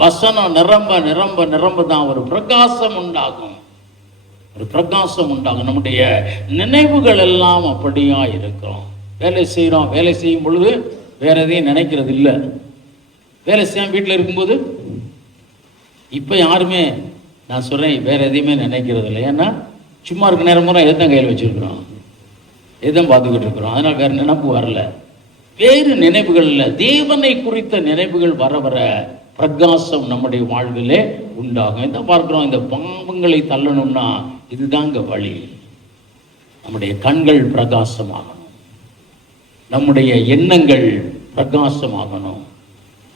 வசனம் நிரம்ப நிரம்ப நிரம்ப தான் ஒரு பிரகாசம் உண்டாகும். நம்முடைய நினைவுகள் எல்லாம் அப்படியா இருக்கிறோம். வேலை செய்கிறோம், வேலை செய்யும் பொழுது வேற எதையும் நினைக்கிறது இல்லை. வேலை செய்யாம வீட்டில் இருக்கும்போது இப்போ யாருமே, நான் சொல்கிறேன், வேற எதையுமே நினைக்கிறது இல்லை. ஏன்னா சும்மா இருக்க நேரம் பூரா எதுதான் கையில் வச்சுருக்குறோம், எதுதான் பார்த்துக்கிட்டு இருக்கிறோம். அதனால் வேறு நினைப்பு வரல, வேறு நினைவுகள் இல்லை. தேவனை குறித்த நினைவுகள் வர வர பிரகாசம் நம்முடைய வாழ்விலே உண்டாகும். இதை பார்க்குறோம். இந்த பாவங்களை தள்ளணும்னா இதுதாங்க வழி. நம்முடைய கண்கள் பிரகாசமாகணும், நம்முடைய எண்ணங்கள் பிரகாசமாகணும்.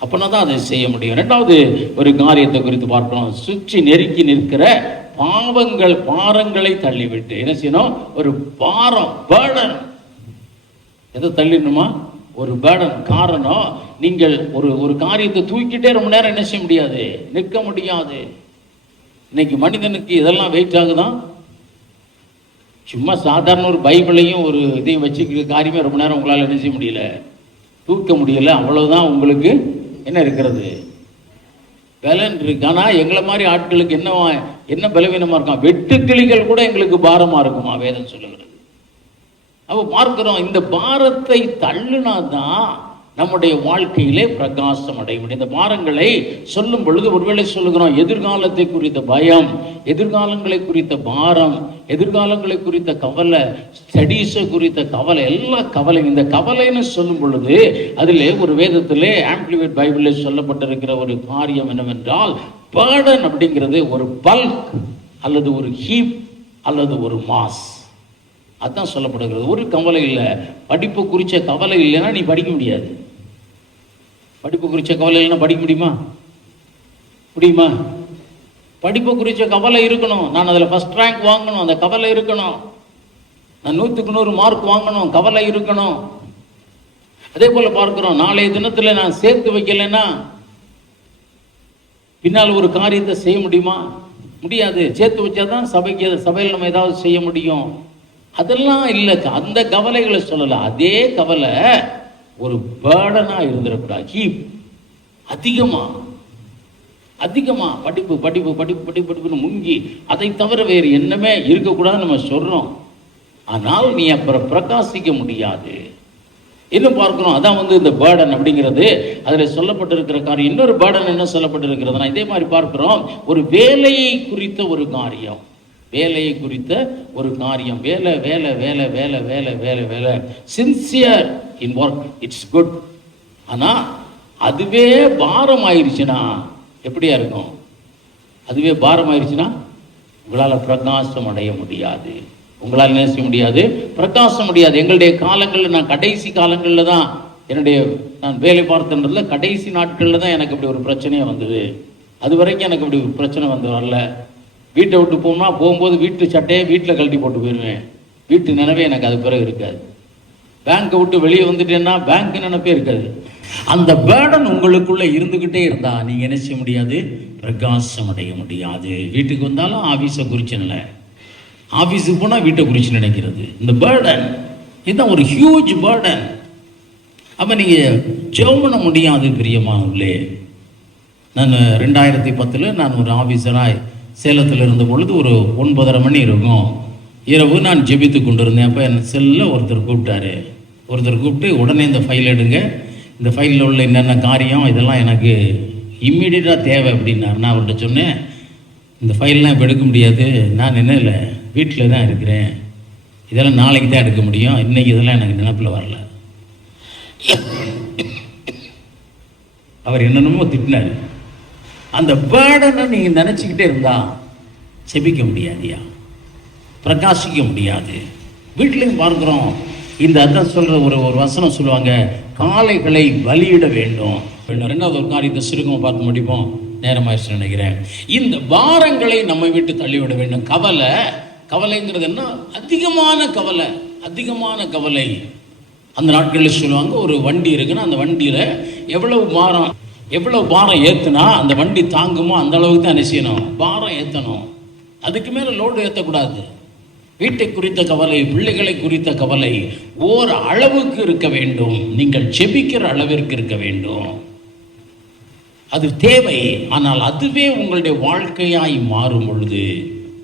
அப்படின்னா தான் அதை செய்ய முடியும். ரெண்டாவது ஒரு காரியத்தை குறித்து பார்க்கிறோம். சுற்றி நெருக்கி நிற்கிற பாரங்களை தள்ளிவிட்டு என்ன செய்யணும்? ஒரு பாரம், பேர்டன். எதை தள்ளிடணுமா? ஒரு பேர்டன். காரணம், நீங்கள் ஒரு காரியத்தை தூக்கிட்டே ரொம்ப நேரம் என்ன செய்ய முடியாது, நிற்க முடியாது. இன்னைக்கு மனிதனுக்கு இதெல்லாம் வெயிட் ஆகுதான். சும்மா சாதாரண ஒரு பைபிளையும் ஒரு இதையும் வச்சுக்கிற காரியமே ரொம்ப நேரம் உங்களால் என்ன செய்ய முடியல, தூக்க முடியல. அவ்வளவுதான் உங்களுக்கு என்ன இருக்கிறது, பலன் இருக்கு. ஆனால் எங்களை மாதிரி ஆட்களுக்கு என்ன பலவீனமா இருக்கும்? வெட்டுக்கிளிகள் கூட எங்களுக்கு பாரமா இருக்குமா வேதம் சொல்லுகிறது. அப்போ பார்க்கிறோம், இந்த பாரத்தை தள்ளுனாதான் நம்முடைய வாழ்க்கையிலே பிரகாசம் அடைய முடியும். இந்த பாரங்களை சொல்லும் பொழுது ஒருவேளை சொல்லுகிறோம், எதிர்காலத்தை குறித்த பயம், எதிர்காலங்களை குறித்த பாரம், எதிர்காலங்களை குறித்த கவலை, ஸ்டடீஸை குறித்த கவலை, எல்லா கவலை. இந்த கவலைன்னு சொல்லும் பொழுது அதிலே ஒரு வேதத்திலே ஆம்பிளிஃபைட் பைபிளில் சொல்லப்பட்டிருக்கிற ஒரு காரியம் என்னவென்றால், பேர்டன் அப்படிங்கிறது ஒரு பல்க் அல்லது ஒரு ஹீப் அல்லது ஒரு மாஸ். அதுதான் சொல்லப்படுகிறது. ஒரு கவலை இல்லை, படிப்பு குறித்த கவலை இல்லைன்னா நீ படிக்க முடியாது. படிப்பு குறித்த கவலை இல்லைன்னா படிக்க முடியுமா? படிப்பு குறித்த கவலை இருக்கணும். நான் அதில் ஃபர்ஸ்ட் ரேங்க் வாங்கணும், அந்த கவலை இருக்கணும். நான் 100க்கு 100 மார்க் வாங்கணும், கவலை இருக்கணும். அதே போல பார்க்கிறோம், நாளைய தினத்தில் நான் சேர்த்து வைக்கலைன்னா பின்னால் ஒரு காரியத்தை செய்ய முடியுமா? முடியாது. சேர்த்து வச்சாதான் சபையில் நம்ம ஏதாவது செய்ய முடியும். அதெல்லாம் இல்லை. அந்த கவலைகளை சொல்லல. அதே கவலை ஒரு பேர்டனா இருந்துடக்கூடாது. ஹீப், அதிகமா படிப்பு முங்கி அதை தவிர வேறு என்னமே இருக்கக்கூடாது நம்ம சொல்றோம். ஆனால் நீ அப்புறம் பிரகாசிக்க முடியாது. இன்னும் பார்க்கிறோம், அதான் இந்த பேர்டன் அப்படிங்கிறது அதில் சொல்லப்பட்டிருக்கிற காரியம். இன்னொரு பேர்டன் என்ன சொல்லப்பட்டிருக்கிறதுனா, இதே மாதிரி பார்க்கிறோம், ஒரு வேலையை குறித்த ஒரு காரியம். வேலை sincere in work, it's good. ஆனால் அதுவே பாரம் ஆயிடுச்சுன்னா எப்படியா இருக்கும்? அதுவே பாரம் ஆயிடுச்சுன்னா உங்களால் பிரகாசம் அடைய முடியாது. உங்களால் என்ன செய்ய முடியாது? பிரகாசம் முடியாது. எங்களுடைய காலங்களில், நான் கடைசி காலங்களில் தான் நான் வேலை பார்த்ததுல கடைசி நாட்களில் தான் எனக்கு அப்படி ஒரு பிரச்சனையே வந்தது. அது வரைக்கும் எனக்கு அப்படி ஒரு பிரச்சனை வரல. வீட்டை விட்டு போகும்போது வீட்டு சட்டையை வீட்டில் கழட்டி போட்டு போயிடுவேன். வீட்டு நினைவே எனக்கு அது பிறகு இருக்காது. பேங்கை விட்டு வெளியே வந்துட்டேன்னா பேங்க் நினைப்பே இருக்காது. அந்த பேர்டன் உங்களுக்குள்ள இருந்துகிட்டே இருந்தா நீங்க என்ன செய்ய முடியாது? பிரகாசம் அடைய முடியாது. வீட்டுக்கு வந்தாலும் ஆபீஸை குறிச்சு இல்லை, ஆபீஸுக்கு போனா வீட்டை குறிச்சு நினைக்கிறது. இந்த பேர்டன் இதுதான் ஒரு ஹியூஜ் பேர்டன். அப்ப நீங்க ஜெபம் பண்ண முடியாது. பிரியமானவர்களே, நான் 2010 நான் ஒரு ஆபீசராய் சேலத்தில் இருந்த பொழுது ஒரு 9:30 மணி இருக்கும் இரவு. நான் ஜெபித்து கொண்டிருந்தேன். அப்போ என் செல்லில் ஒருத்தர் கூப்பிட்டு உடனே இந்த ஃபைல் எடுங்க, இந்த ஃபைலில் உள்ள என்னென்ன காரியம் இதெல்லாம் எனக்கு இம்மிடியட்டாக தேவை அப்படின்னார். நான் அவர்கிட்ட சொன்னேன், இந்த ஃபைல்லாம் இப்போ எடுக்க முடியாது, நான் என்ன இல்லை வீட்டில் தான் இருக்கிறேன், இதெல்லாம் நாளைக்கு தான் எடுக்க முடியும், இன்றைக்கி இதெல்லாம் எனக்கு நினைப்பில் வரல. அவர் என்னென்னமோ திட்டினார். அந்த பேர்டனை நீங்கள் நினச்சிக்கிட்டே இருந்தா செபிக்க முடியாதியா, பிரகாசிக்க முடியாது. வீட்டிலையும் பார்க்குறோம். இந்த அதான் சொல்கிற ஒரு வசனம் சொல்லுவாங்க, காளைகளை பலியிட வேண்டும். ரெண்டாவது ஒரு காரியத்தை சுருக்கமாக பார்த்து முடிப்போம், நேரமாயிருச்சு நினைக்கிறேன். இந்த பாரங்களை நம்மை விட்டு தள்ளிவிட வேண்டும். கவலைங்கிறது என்ன? அதிகமான கவலை. அந்த நாட்களில் சொல்லுவாங்க, ஒரு வண்டி இருக்குன்னா அந்த வண்டியில் எவ்வளவு பாரம் ஏற்றுனா அந்த வண்டி தாங்குமோ அந்த அளவுக்கு தான் என்ன செய்யணும்? பாரம் ஏற்றணும். அதுக்கு மேலே லோடு ஏற்றக்கூடாது. வீட்டை குறித்த கவலை, பிள்ளைகளை குறித்த கவலை ஓர் அளவுக்கு இருக்க வேண்டும். நீங்கள் ஜெபிக்கிற அளவிற்கு இருக்க வேண்டும். அது தேவை. ஆனால் அதுவே உங்களுடைய வாழ்க்கையாய் மாறும் பொழுது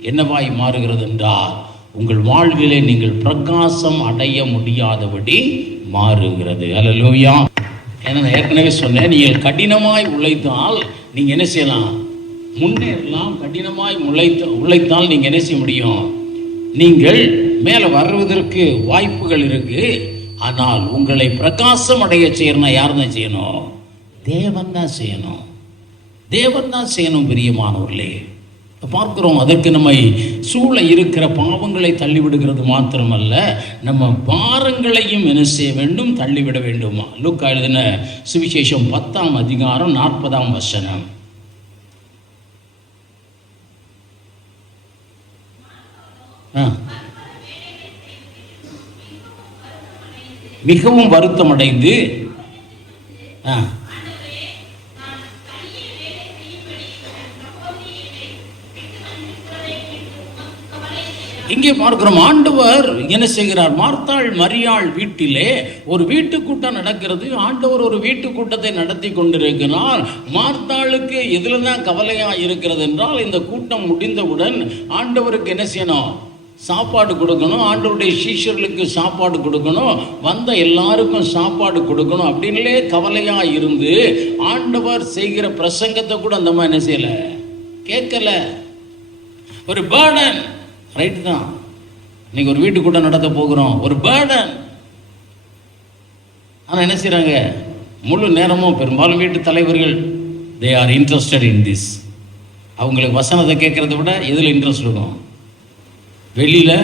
என்னவாய் மாறுகிறது என்றால், உங்கள் வாழ்விலே நீங்கள் பிரகாசம் அடைய முடியாதபடி மாறுகிறது. அல்லேலூயா. ஏன்னா நான் ஏற்கனவே சொன்னேன், நீங்கள் கடினமாய் உழைத்தால் நீங்கள் என்ன செய்யலாம்? முன்னேறலாம். கடினமாய் உழைத்தால் நீங்கள் என்ன செய்ய முடியும்? நீங்கள் மேலே வருவதற்கு வாய்ப்புகள் இருக்கு. ஆனால் உங்களை பிரகாசம் அடைய செய்யணும்னா யார் தான் செய்யணும்? தேவன் தான் செய்யணும். பிரியமானவர்களே, பார்க்கிறோம். அதற்கு நம்மை சூழ இருக்கிற பாவங்களை தள்ளிவிடுகிறது மாத்திரமல்ல, நம்ம பாரங்களையும் என்ன செய்ய வேண்டும்? தள்ளிவிட வேண்டுமா? லூக்கா எழுதின சுவிசேஷம் 10ஆம் அதிகாரம் 40ஆம் வசனம். மிகவும் வருத்தம் அடைந்து இங்கே பார்க்கிறோம், ஆண்டவர் என்ன செய்கிறார்? மார்த்தாள் மரியாள் வீட்டிலே ஒரு வீட்டு கூட்டம் நடக்கிறது. ஆண்டவர் ஒரு வீட்டு கூட்டத்தை நடத்தி கொண்டிருக்கிறார். மார்த்தாளுக்கு எதுல தான் கவலையா இருக்கிறது என்றால், இந்த கூட்டம் முடிந்தவுடன் ஆண்டவருக்கு என்ன செய்யணும்? சாப்பாடு கொடுக்கணும். ஆண்டவருடைய சீஷர்களுக்கு சாப்பாடு கொடுக்கணும். வந்த எல்லாருக்கும் சாப்பாடு கொடுக்கணும் அப்படின்லே கவலையா இருந்து ஆண்டவர் செய்கிற பிரசங்கத்தை கூட அந்த மாதிரி என்ன செய்யல, கேட்கல. ஒரு பேர்டன். ரைட்டு தான். இன்னைக்கு ஒரு வீட்டு கூட்டம் நடத்த போகிறோம், ஒரு பேர்டன். ஆனால் என்ன செய்கிறாங்க? முழு நேரமும் பெரும்பாலும் வீட்டு தலைவர்கள் they are interested in this. அவங்களுக்கு வசனத்தை கேட்குறத விட எதில் இன்ட்ரெஸ்ட் இருக்கும்? வெளியில்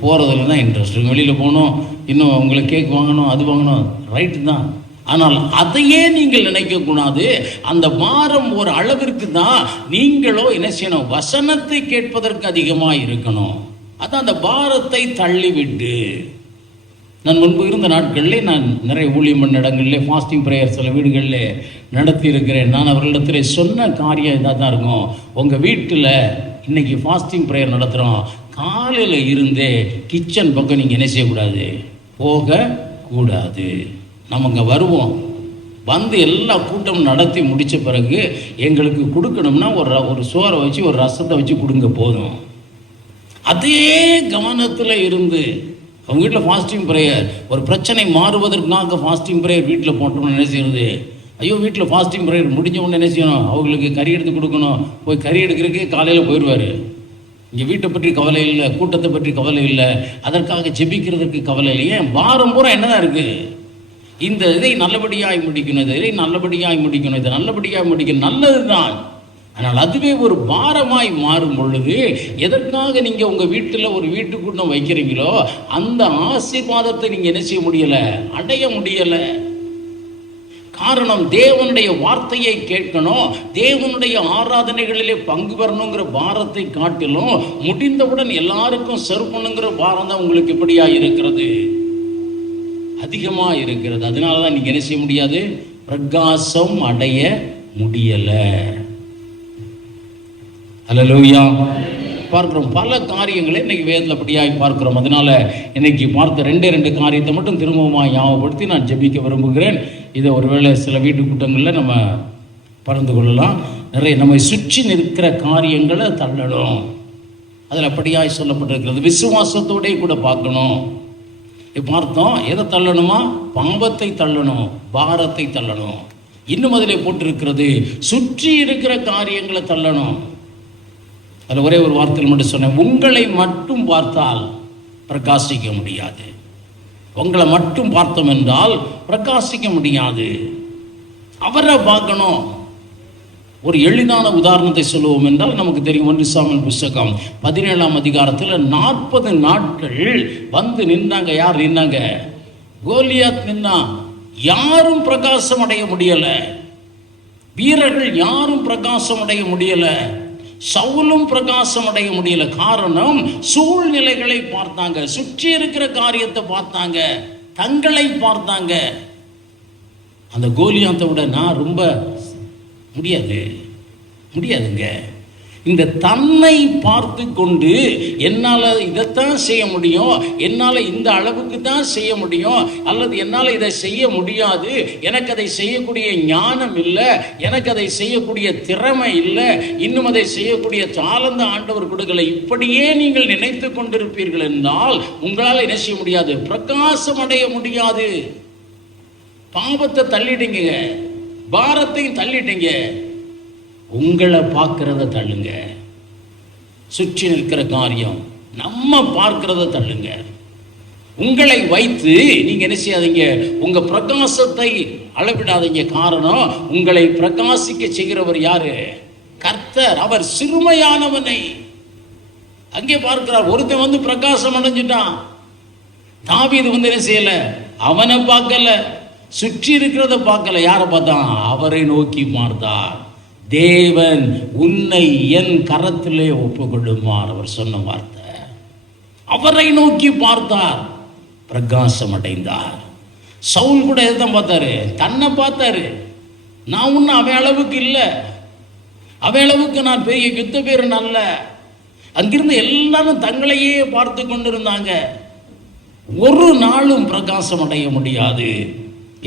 போகிறதுல தான் இன்ட்ரெஸ்ட் இருக்கும். வெளியில் போகணும், இன்னும் அவங்களுக்கு கேக் வாங்கணும், அது வாங்கணும். ரைட்டு தான். ஆனால் அதையே நீங்கள் நினைக்கக்கூடாது. அந்த பாரம் ஒரு அளவிற்கு தான். நீங்களோ என்ன செய்யணும்? வசனத்தை கேட்பதற்கு அதிகமாக இருக்கணும். அதான் அந்த பாரத்தை தள்ளிவிட்டு. நான் முன்பு இருந்த நாட்களில் நான் நிறைய ஊழியம் பண்ண இடங்களில் ஃபாஸ்டிங் ப்ரேயர் சில வீடுகளில் நடத்தி இருக்கிறேன். நான் அவர்களிடத்தில் சொன்ன காரியம் இதாக தான் இருக்கும். உங்கள் வீட்டில் இன்னைக்கு ஃபாஸ்டிங் ப்ரேயர் நடத்துகிறோம், காலையில் இருந்தே கிச்சன் பக்கம் நீங்கள் என்ன செய்யக்கூடாது? போகக்கூடாது. நம்ம இங்கே வருவோம், வந்து எல்லா கூட்டம் நடத்தி முடித்த பிறகு எங்களுக்கு கொடுக்கணும்னா ஒரு சோறை வச்சு ஒரு ரசத்தை வச்சு கொடுங்க போதும். அதே கவனத்தில் இருந்து அவங்க வீட்டில் ஃபாஸ்டிங் ப்ரேயர், ஒரு பிரச்சனை மாறுவதற்காக ஃபாஸ்டிங் ப்ரேயர் வீட்டில் போட்டோம்னு என்ன செய்யறது? ஐயோ, வீட்டில் ஃபாஸ்டிங் ப்ரேயர் முடிஞ்ச உடனே என்ன செய்யணும்? அவங்களுக்கு கறி எடுத்து கொடுக்கணும். போய் கறி எடுக்கிறதுக்கே காலையில் போயிடுவார். இங்கே வீட்டை பற்றி கவலை இல்லை, கூட்டத்தை பற்றி கவலை இல்லை, அதற்காக ஜெபிக்கிறதுக்கு கவலை இல்லை. ஏன்? வாரம் பூரா என்னதான் இருக்குது? இதை நல்லபடியாய் முடிக்கணும், இதை நல்லபடியாய் முடிக்கணும், இதை நல்லபடியாக முடிக்கணும். நல்லது தான். ஆனால் அதுவே ஒரு பாரமாய் மாறும் பொழுது, எதற்காக நீங்கள் உங்கள் வீட்டில் ஒரு வீட்டுக்குள்ளே வைக்கிறீங்களோ அந்த ஆசீர்வாதத்தை நீங்கள் என்ன செய்ய முடியலை, அடைய முடியலை. காரணம், தேவனுடைய வார்த்தையை கேட்கணும், தேவனுடைய ஆராதனைகளிலே பங்கு பெறணுங்கிற பாரத்தை காட்டிலும் முடிந்தவுடன் எல்லாருக்கும் சர்வ் பண்ணுங்கிற பாரம் தான் உங்களுக்கு எப்படியா இருக்கிறது, அதிகமாக இருக்கிறது. அதனால தான் நீங்கள் என்ன செய்ய முடியாது, பிரகாசம் அடைய முடியலை. அல்லேலூயா. பார்க்கிறோம் பல காரியங்களை இன்னைக்கு வேதத்தில் அப்படியாய் பார்க்கிறோம். அதனால இன்னைக்கு பார்த்த ரெண்டு காரியத்தை மட்டும் திரும்பவும் ஞாபகப்படுத்தி நான் ஜெபிக்க விரும்புகிறேன். இதை ஒருவேளை சில வீட்டு கூட்டங்களில் நம்ம பகிர்ந்து கொள்ளலாம். நிறைய நம்மை சுற்றி நிற்கிற காரியங்களை தள்ளணும். அதில் அப்படியாய் சொல்லப்பட்டிருக்கிறது. விசுவாசத்தோடே கூட பார்க்கணும். பார்த்தோம், எதை தள்ளணுமா, பாவத்தை தள்ளணும், பாரத்தை தள்ளணும். இன்னும் அதிலே போட்டிருக்கிறது, சுற்றி இருக்கிற காரியங்களை தள்ளணும். அதில் ஒரே ஒரு வார்த்தையில் மட்டும் சொன்னேன், உங்களை மட்டும் பார்த்தால் பிரகாசிக்க முடியாது. உங்களை மட்டும் பார்த்தோம் என்றால் பிரகாசிக்க முடியாது. அவரை பார்க்கணும். ஒரு எளிதான உதாரணத்தை சொல்லுவோம் என்றால் நமக்கு தெரியும். 1 சாமுவேல் புஸ்தகம் 17ஆம் அதிகாரத்தில் 40 நாட்கள் வந்து நின்றாங்க. யார் நின்னாங்க? கோலியாத் நின்னா. யாரும் பிரகாசம் அடைய முடியல. வீரர்கள் யாரும் பிரகாசம் அடைய முடியல. சவுலும் பிரகாசம் அடைய முடியல. காரணம், சூழ்நிலைகளை பார்த்தாங்க, சுற்றி இருக்கிற காரியத்தை பார்த்தாங்க, தங்களை பார்த்தாங்க. அந்த கோலியாத்தை விட நான் ரொம்ப முடியாதுங்க. இந்த தன்னை பார்த்து கொண்டு என்னால் இதைத்தான் செய்ய முடியும், என்னால் இந்த அளவுக்கு தான் செய்ய முடியும், அல்லது என்னால் இதை செய்ய முடியாது, எனக்கு அதை செய்யக்கூடிய ஞானம் இல்லை, எனக்கு அதை செய்யக்கூடிய திறமை இல்லை, இன்னும் அதை செய்யக்கூடிய தாளந்த ஆண்டவர் கொடுக்கல, இப்படியே நீங்கள் நினைத்து கொண்டிருப்பீர்கள் என்றால் உங்களால் என்ன செய்ய முடியாது, பிரகாசம் அடைய முடியாது. பாவத்தை தள்ளிட்டீங்க, பாரத்தையும் தள்ளிட்டீங்க, உங்களை பார்க்கிறத தள்ளுங்க. சுற்றி நிற்கிற காரியம் நம்ம பார்க்கிறத தள்ளுங்க. உங்களை வைத்து நீங்க என்ன செய்யாதீங்க, உங்க பிரகாசத்தை அளவிடாதீங்க. காரணம், உங்களை பிரகாசிக்க செய்கிறவர் யாரு? கர்த்தர். அவர் சிறுமையானவனை அங்கே பார்க்கிறார். ஒருத்தன் வந்து பிரகாசம் அடைஞ்சிட்டான். தாவீது வந்து என்ன செய்யல, அவனை பார்க்கல, சுற்றி இருக்கிறத பார்க்கல. யாரை பார்த்தான்? அவரை நோக்கி பார்த்தார். தேவன் உன்னை என் கரத்திலே ஒப்புக்கொள்ளுமாறு அவர் சொன்ன வார்த்தை. அவரை நோக்கி பார்த்தார், பிரகாசம் அடைந்தார். சவுல் கூட எதான் பார்த்தாரு? தன்னை பார்த்தாரு. நான் ஒன்னும் அவன் அளவுக்கு இல்லை, அவன் அளவுக்கு நான் பெரிய யுத்த பேரன் அல்ல. அங்கிருந்து எல்லாரும் தங்களையே பார்த்து கொண்டிருந்தாங்க. ஒரு நாளும் பிரகாசம் அடைய முடியாது.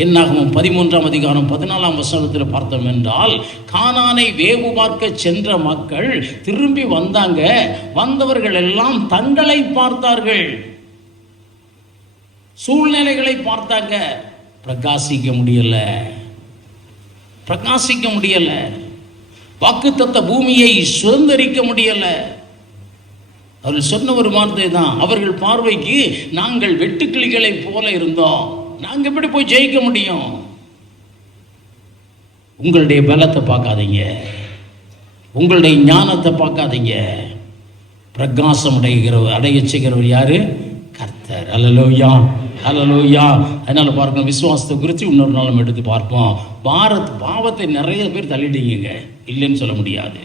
என்னாகும் 13ஆம் அதிகாரம் 14ஆம் வசனத்தில் பார்த்தோம் என்றால், கானானை வேவு பார்க்க சென்ற மக்கள் திரும்பி வந்தாங்க. வந்தவர்கள் எல்லாம் தங்களை பார்த்தார்கள், சூழ்நிலைகளை பார்த்தாங்க. பிரகாசிக்க முடியல. வாக்குத்தத்த பூமியை சுதந்திரிக்க முடியல. அவர்கள் சொன்ன ஒரு வார்த்தை தான், அவர்கள் பார்வைக்கு நாங்கள் வெட்டுக்கிளிகளை போல இருந்தோம், நாங்கள் எப்படி போய் ஜெயிக்க முடியும்? உங்களுடைய பலத்தை பார்க்காதீங்க, உங்களுடைய ஞானத்தை பார்க்காதீங்க. பிரகாசம் அடைய செய்கிறவர் யாரு? கர்த்தர். அல்லேலூயா, அல்லேலூயா. அதனால பார்க்கணும், விசுவாசத்தை குறித்து இன்னொரு நாள் நம்ம எடுத்து பார்ப்போம். பாவத்தை நிறைய பேர் தள்ளிட்டீங்க, இல்லைன்னு சொல்ல முடியாது.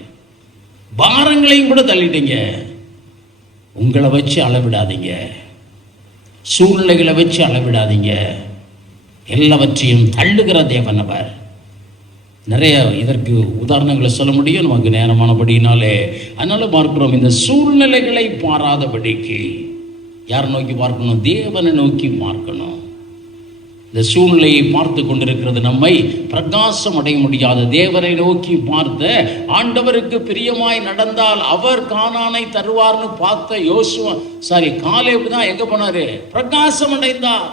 பாரங்களையும் கூட தள்ளிட்டீங்க. உங்களை வச்சு அளவிடாதீங்க, சூழ்நிலைகளை வச்சு அளவிடாதீங்க. எல்லாவற்றையும் தள்ளுகிற தேவன் அவர். நிறைய இதற்கு உதாரணங்களை சொல்ல முடியும், நமக்கு நேரமானபடினாலே. அதனால பார்க்கிறோம், இந்த சூழ்நிலைகளை பாராதபடிக்கு யாரை நோக்கி பார்க்கணும்? தேவனை நோக்கி பார்க்கணும். இந்த சூழ்நிலையை பார்த்து கொண்டிருக்கிறது நம்மை பிரகாசம் அடைய முடியாது. தேவனை நோக்கி பார்த்த, ஆண்டவருக்கு பிரியமாய் நடந்தால் அவர் கானானை தருவார்னு பார்த்த காலேபு தான் எங்க போனாரு? பிரகாசம் அடைந்தார்.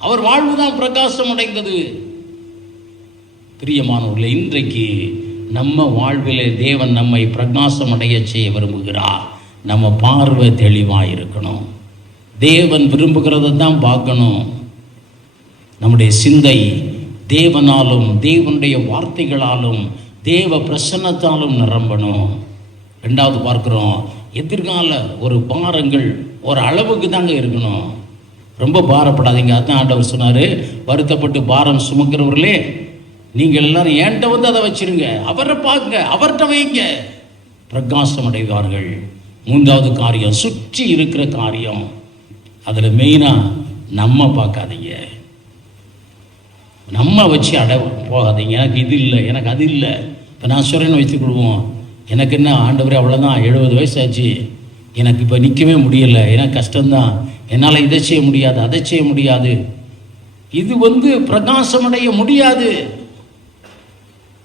அவர் வாழ்வுதான் பிரகாசம் அடைந்தது. பிரியமானவர்களே, இன்றைக்கு நம்ம வாழ்விலே தேவன் நம்மை பிரகாசம் அடைய செய்ய விரும்புகிறார். நம்ம பார்வை தெளிவாக இருக்கணும். தேவன் விரும்புகிறத தான் பார்க்கணும். நம்முடைய சிந்தை தேவனாலும் தேவனுடைய வார்த்தைகளாலும் தேவ பிரசன்னத்தாலும் நிரம்பணும். ரெண்டாவது பார்க்குறோம், எதிர்கால ஒரு பாரங்கள் ஒரு அளவுக்கு தாங்க இருக்கணும். ரொம்ப பாரப்படாதீங்க. அதான் ஆண்டவர் சொன்னார், வருத்தப்பட்டு பாரம் சுமக்கிறவர்களே நீங்கள் எல்லாரும் என்கிட்ட வந்து அதை வச்சிருங்க, அவரை பார்க்க, அவர்கிட்ட வைங்க, பிரகாசம் அடைவார்கள். மூன்றாவது காரியம், சுற்றி இருக்கிற காரியம். அதில் மெயினாக நம்ம பார்க்காதீங்க, நம்ம வச்சு போகாதீங்க. எனக்கு இது இல்லை, எனக்கு அது இல்லை. இப்போ நான் சொல்கிறேன்னு வைத்துக்கொள்வோம், எனக்கு என்ன ஆண்டவரே அவ்வளோதான், 70 வயசாச்சு, எனக்கு இப்போ நிற்கவே முடியலை, எனக்கு கஷ்டம்தான், என்னால் இதை செய்ய முடியாது, அதை செய்ய முடியாது. இது பிரகாசமடைய முடியாது.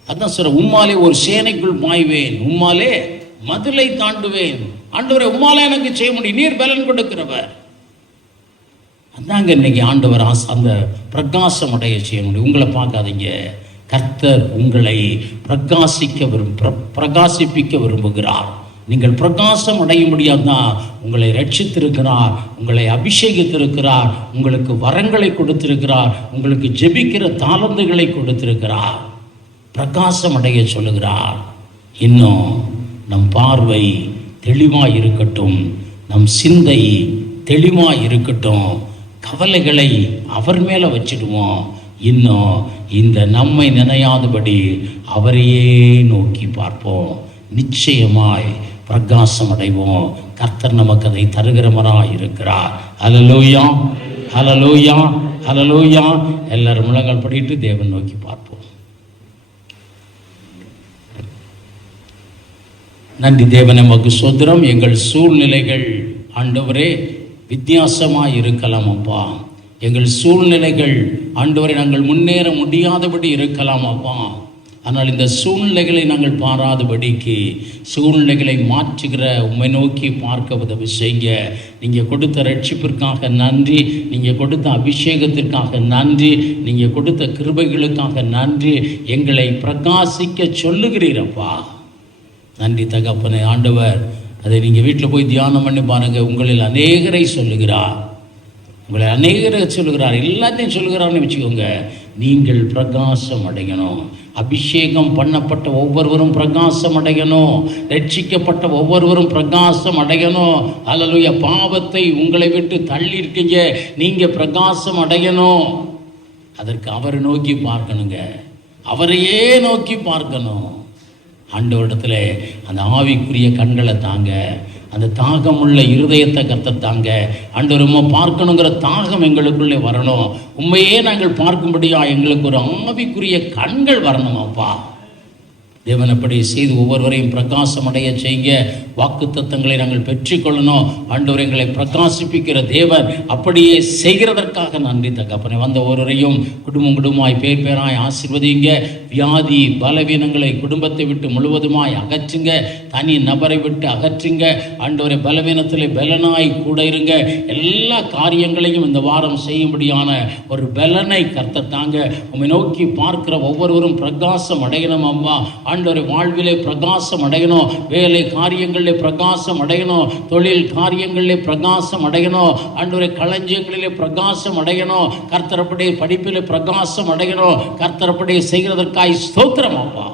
அதான் சொல்ற, உம்மாலே ஒரு சேனைக்குள் பாய்வேன், உம்மாலே மதிலை தாண்டுவேன். ஆண்டவரே உம்மாலே எனக்கு செய்ய முடியும், நீர் பலன் கொடுக்கிறவர். அதாங்க இன்னைக்கு ஆண்டவர் அந்த பிரகாசம் அடைய செய்ய முடியும். உங்களை பார்க்காதீங்க, கர்த்தர் உங்களை பிரகாசிப்பிக்க விரும்புகிறார். நீங்கள் பிரகாசம் அடைய முடியாதான் உங்களை ரட்சித்திருக்கிறார், உங்களை அபிஷேகித்திருக்கிறார், உங்களுக்கு வரங்களை கொடுத்திருக்கிறார், உங்களுக்கு ஜெபிக்கிற தாளந்துகளை கொடுத்திருக்கிறார், பிரகாசம் அடைய சொல்லுகிறார். இன்னும் நம் பார்வை தெளிவாக இருக்கட்டும், நம் சிந்தை தெளிவாக இருக்கட்டும், கவலைகளை அவர் மேலே வச்சிடுவோம். இன்னும் இந்த நம்மை நினையாதபடி அவரையே நோக்கி பார்ப்போம். நிச்சயமாய் பிரகாசம் அடைவோம். கர்த்தர் நமக்கு அதை தருகிறவராய் இருக்கிறார். ஹல்லேலூயா, ஹல்லேலூயா, ஹல்லேலூயா. எல்லாரும் முழங்கால் படிட்டு தேவன் நோக்கி பார்ப்போம். நன்றி தேவனே, நமக்கு சொந்தரம். எங்கள் சூழ்நிலைகள் ஆண்டவரே வித்தியாசமாக இருக்கலாம் அப்பா. எங்கள் சூழ்நிலைகள் ஆண்டவரை நாங்கள் முன்னேற முடியாதபடி இருக்கலாம் அப்பா. ஆனால் இந்த சூழ்நிலைகளை நாங்கள் பாராதபடிக்கு சூழ்நிலைகளை மாற்றுகிற உம்மை நோக்கி பார்க்க உதவி செய்ய. நீங்கள் கொடுத்த ரட்சிப்பிற்காக நன்றி, நீங்கள் கொடுத்த அபிஷேகத்திற்காக நன்றி, நீங்கள் கொடுத்த கிருபைகளுக்காக நன்றி. எங்களை பிரகாசிக்க சொல்லுகிறீரப்பா. நன்றி தகப்பனே. ஆண்டவர், அதை நீங்கள் வீட்டில் போய் தியானம் பண்ணி பாருங்கள். உங்களில் அநேகரை சொல்லுகிறார், உங்களை அநேகரை சொல்லுகிறார், எல்லாத்தையும் சொல்லுகிறார்னு வச்சுக்கோங்க. நீங்கள் பிரகாசம் அடையணும். அபிஷேகம் பண்ணப்பட்ட ஒவ்வொருவரும் பிரகாசம் அடையணும். ரட்சிக்கப்பட்ட ஒவ்வொருவரும் பிரகாசம் அடையணும். அல்லேலூயா. பாவத்தை உங்களை விட்டு தள்ளி இருக்கீங்க, நீங்கள் பிரகாசம் அடையணும். அதற்கு அவரை நோக்கி பார்க்கணுங்க, அவரையே நோக்கி பார்க்கணும். ஆண்டவரிடத்தில் அந்த ஆவிக்குரிய கண்களை தாங்க, அந்த தாகமுள்ள இருதயத்தை கர்த்தர் தாங்க. ஆண்டவர் உம்மை பார்க்கணுங்கிற தாகம் எங்களுக்குள்ளே வரணும். உண்மையே நாங்கள் பார்க்கும்படியா எங்களுக்கு ஒரு ஆவிக்குரிய கண்கள் வரணும் அப்பா. தேவன் அப்படி செய்து ஒவ்வொருவரையும் பிரகாசம் அடைய செய்ய வாக்குத்தத்தங்களை நாங்கள் பெற்றுக்கொள்ளணும். ஆண்டவர் எங்களை பிரகாசிப்பிக்கிற தேவன் அப்படியே செய்கிறதற்காக நன்றி தகப்பனே. வந்த ஒருவரையும் குடும்பமாய் பேர் பேராய் ஆசீர்வதிங்க. வியாதி பலவீனங்களை குடும்பத்தை விட்டு முழுவதுமாய் அகற்றுங்க. தனி நபரை விட்டு அகற்றுங்க. ஆண்டவரை பலவீனத்தில் பலனாய் கூட இருங்க. எல்லா காரியங்களையும் இந்த வாரம் செய்யும்படியான ஒரு பலனை கர்த்தர் தாங்க. உம்மை நோக்கி பார்க்கிற ஒவ்வொருவரும் பிரகாசம் அடையணும் அம்மா. ஆண்டவரை வாழ்விலே பிரகாசம் அடையணும், வேலை காரியங்களிலே பிரகாசம் அடையணும், தொழில் காரியங்களிலே பிரகாசம் அடையணும், ஆண்டவரை களஞ்சியங்களிலே பிரகாசம் அடையணும், கர்த்தரப்படி படிப்பிலே பிரகாசம் அடையணும். கர்த்தரப்படி செய்கிறதற்காய் ஸ்தோத்திரம் அப்பா.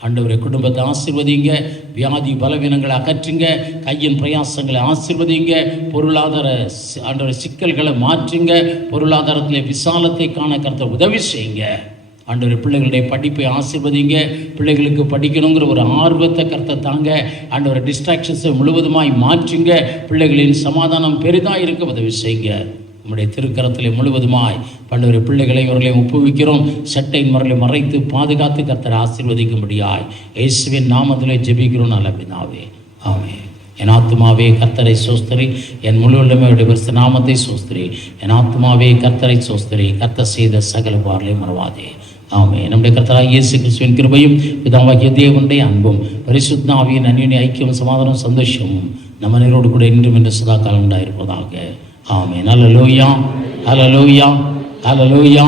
ஆண்டவரை குடும்பத்தை ஆசீர்வதிங்க. வியாதி பலவீனங்களை அகற்றுங்க. கையின் பிரயாசங்களை ஆசீர்வதிங்க. பொருளாதார ஆண்டவரை சிக்கல்களை மாற்றுங்க. பொருளாதாரத்திலே விசாலத்தை காண கர்த்தர் உதவி செய்யுங்க. ஆண்டவர் பிள்ளைகளுடைய படிப்பை ஆசீர்வதிங்க. பிள்ளைகளுக்கு படிக்கணுங்கிற ஒரு ஆர்வத்தை கர்த்தர் தாங்க. ஆண்டவர் டிஸ்ட்ராக்ஷன்ஸை முழுவதுமாய் மாற்றுங்க. பிள்ளைகளின் சமாதானம் பெரிதாக இருக்க உதவி செய்யுங்க. நம்முடைய திருக்கரத்திலே முழுவதுமாய் ஆண்டவர் பிள்ளைகளை இவர்களை ஒப்புவிக்கிறோம். சட்டையின் முறையை மறைத்து பாதுகாத்து கர்த்தர் ஆசீர்வதிக்கும்படியாய் இயேசுவின் நாமத்திலே ஜெபிக்கிறோம் நல்ல பிதாவே, ஆமென். என் ஆத்துமாவே கர்த்தரை சோஸ்திரி, என் முழு உள்ளமையுடைய பரிசுத்த நாமத்தை சோஸ்திரி. என் ஆத்துமாவே கர்த்தரை சோஸ்திரி, கர்த்தர் செய்த சகல உபகாரங்களையும் மறவாதே. ஆமென். நம்முடைய கர்த்தராகிய இயேசு கிறிஸ்துவின் கிருபையும் பிதாவாகிய தேவனுடைய அன்பும் பரிசுத்த ஆவியின் அன்யோன்ய ஐக்கியம் சமாதானம் சந்தோஷமும் நம்ம நேரோடு கூட இன்றும் என்று சதா காலம் உண்டாயிருப்பதாக. ஆமென். ஹல்லேலூயா, ஹல்லேலூயா, ஹல்லேலூயா.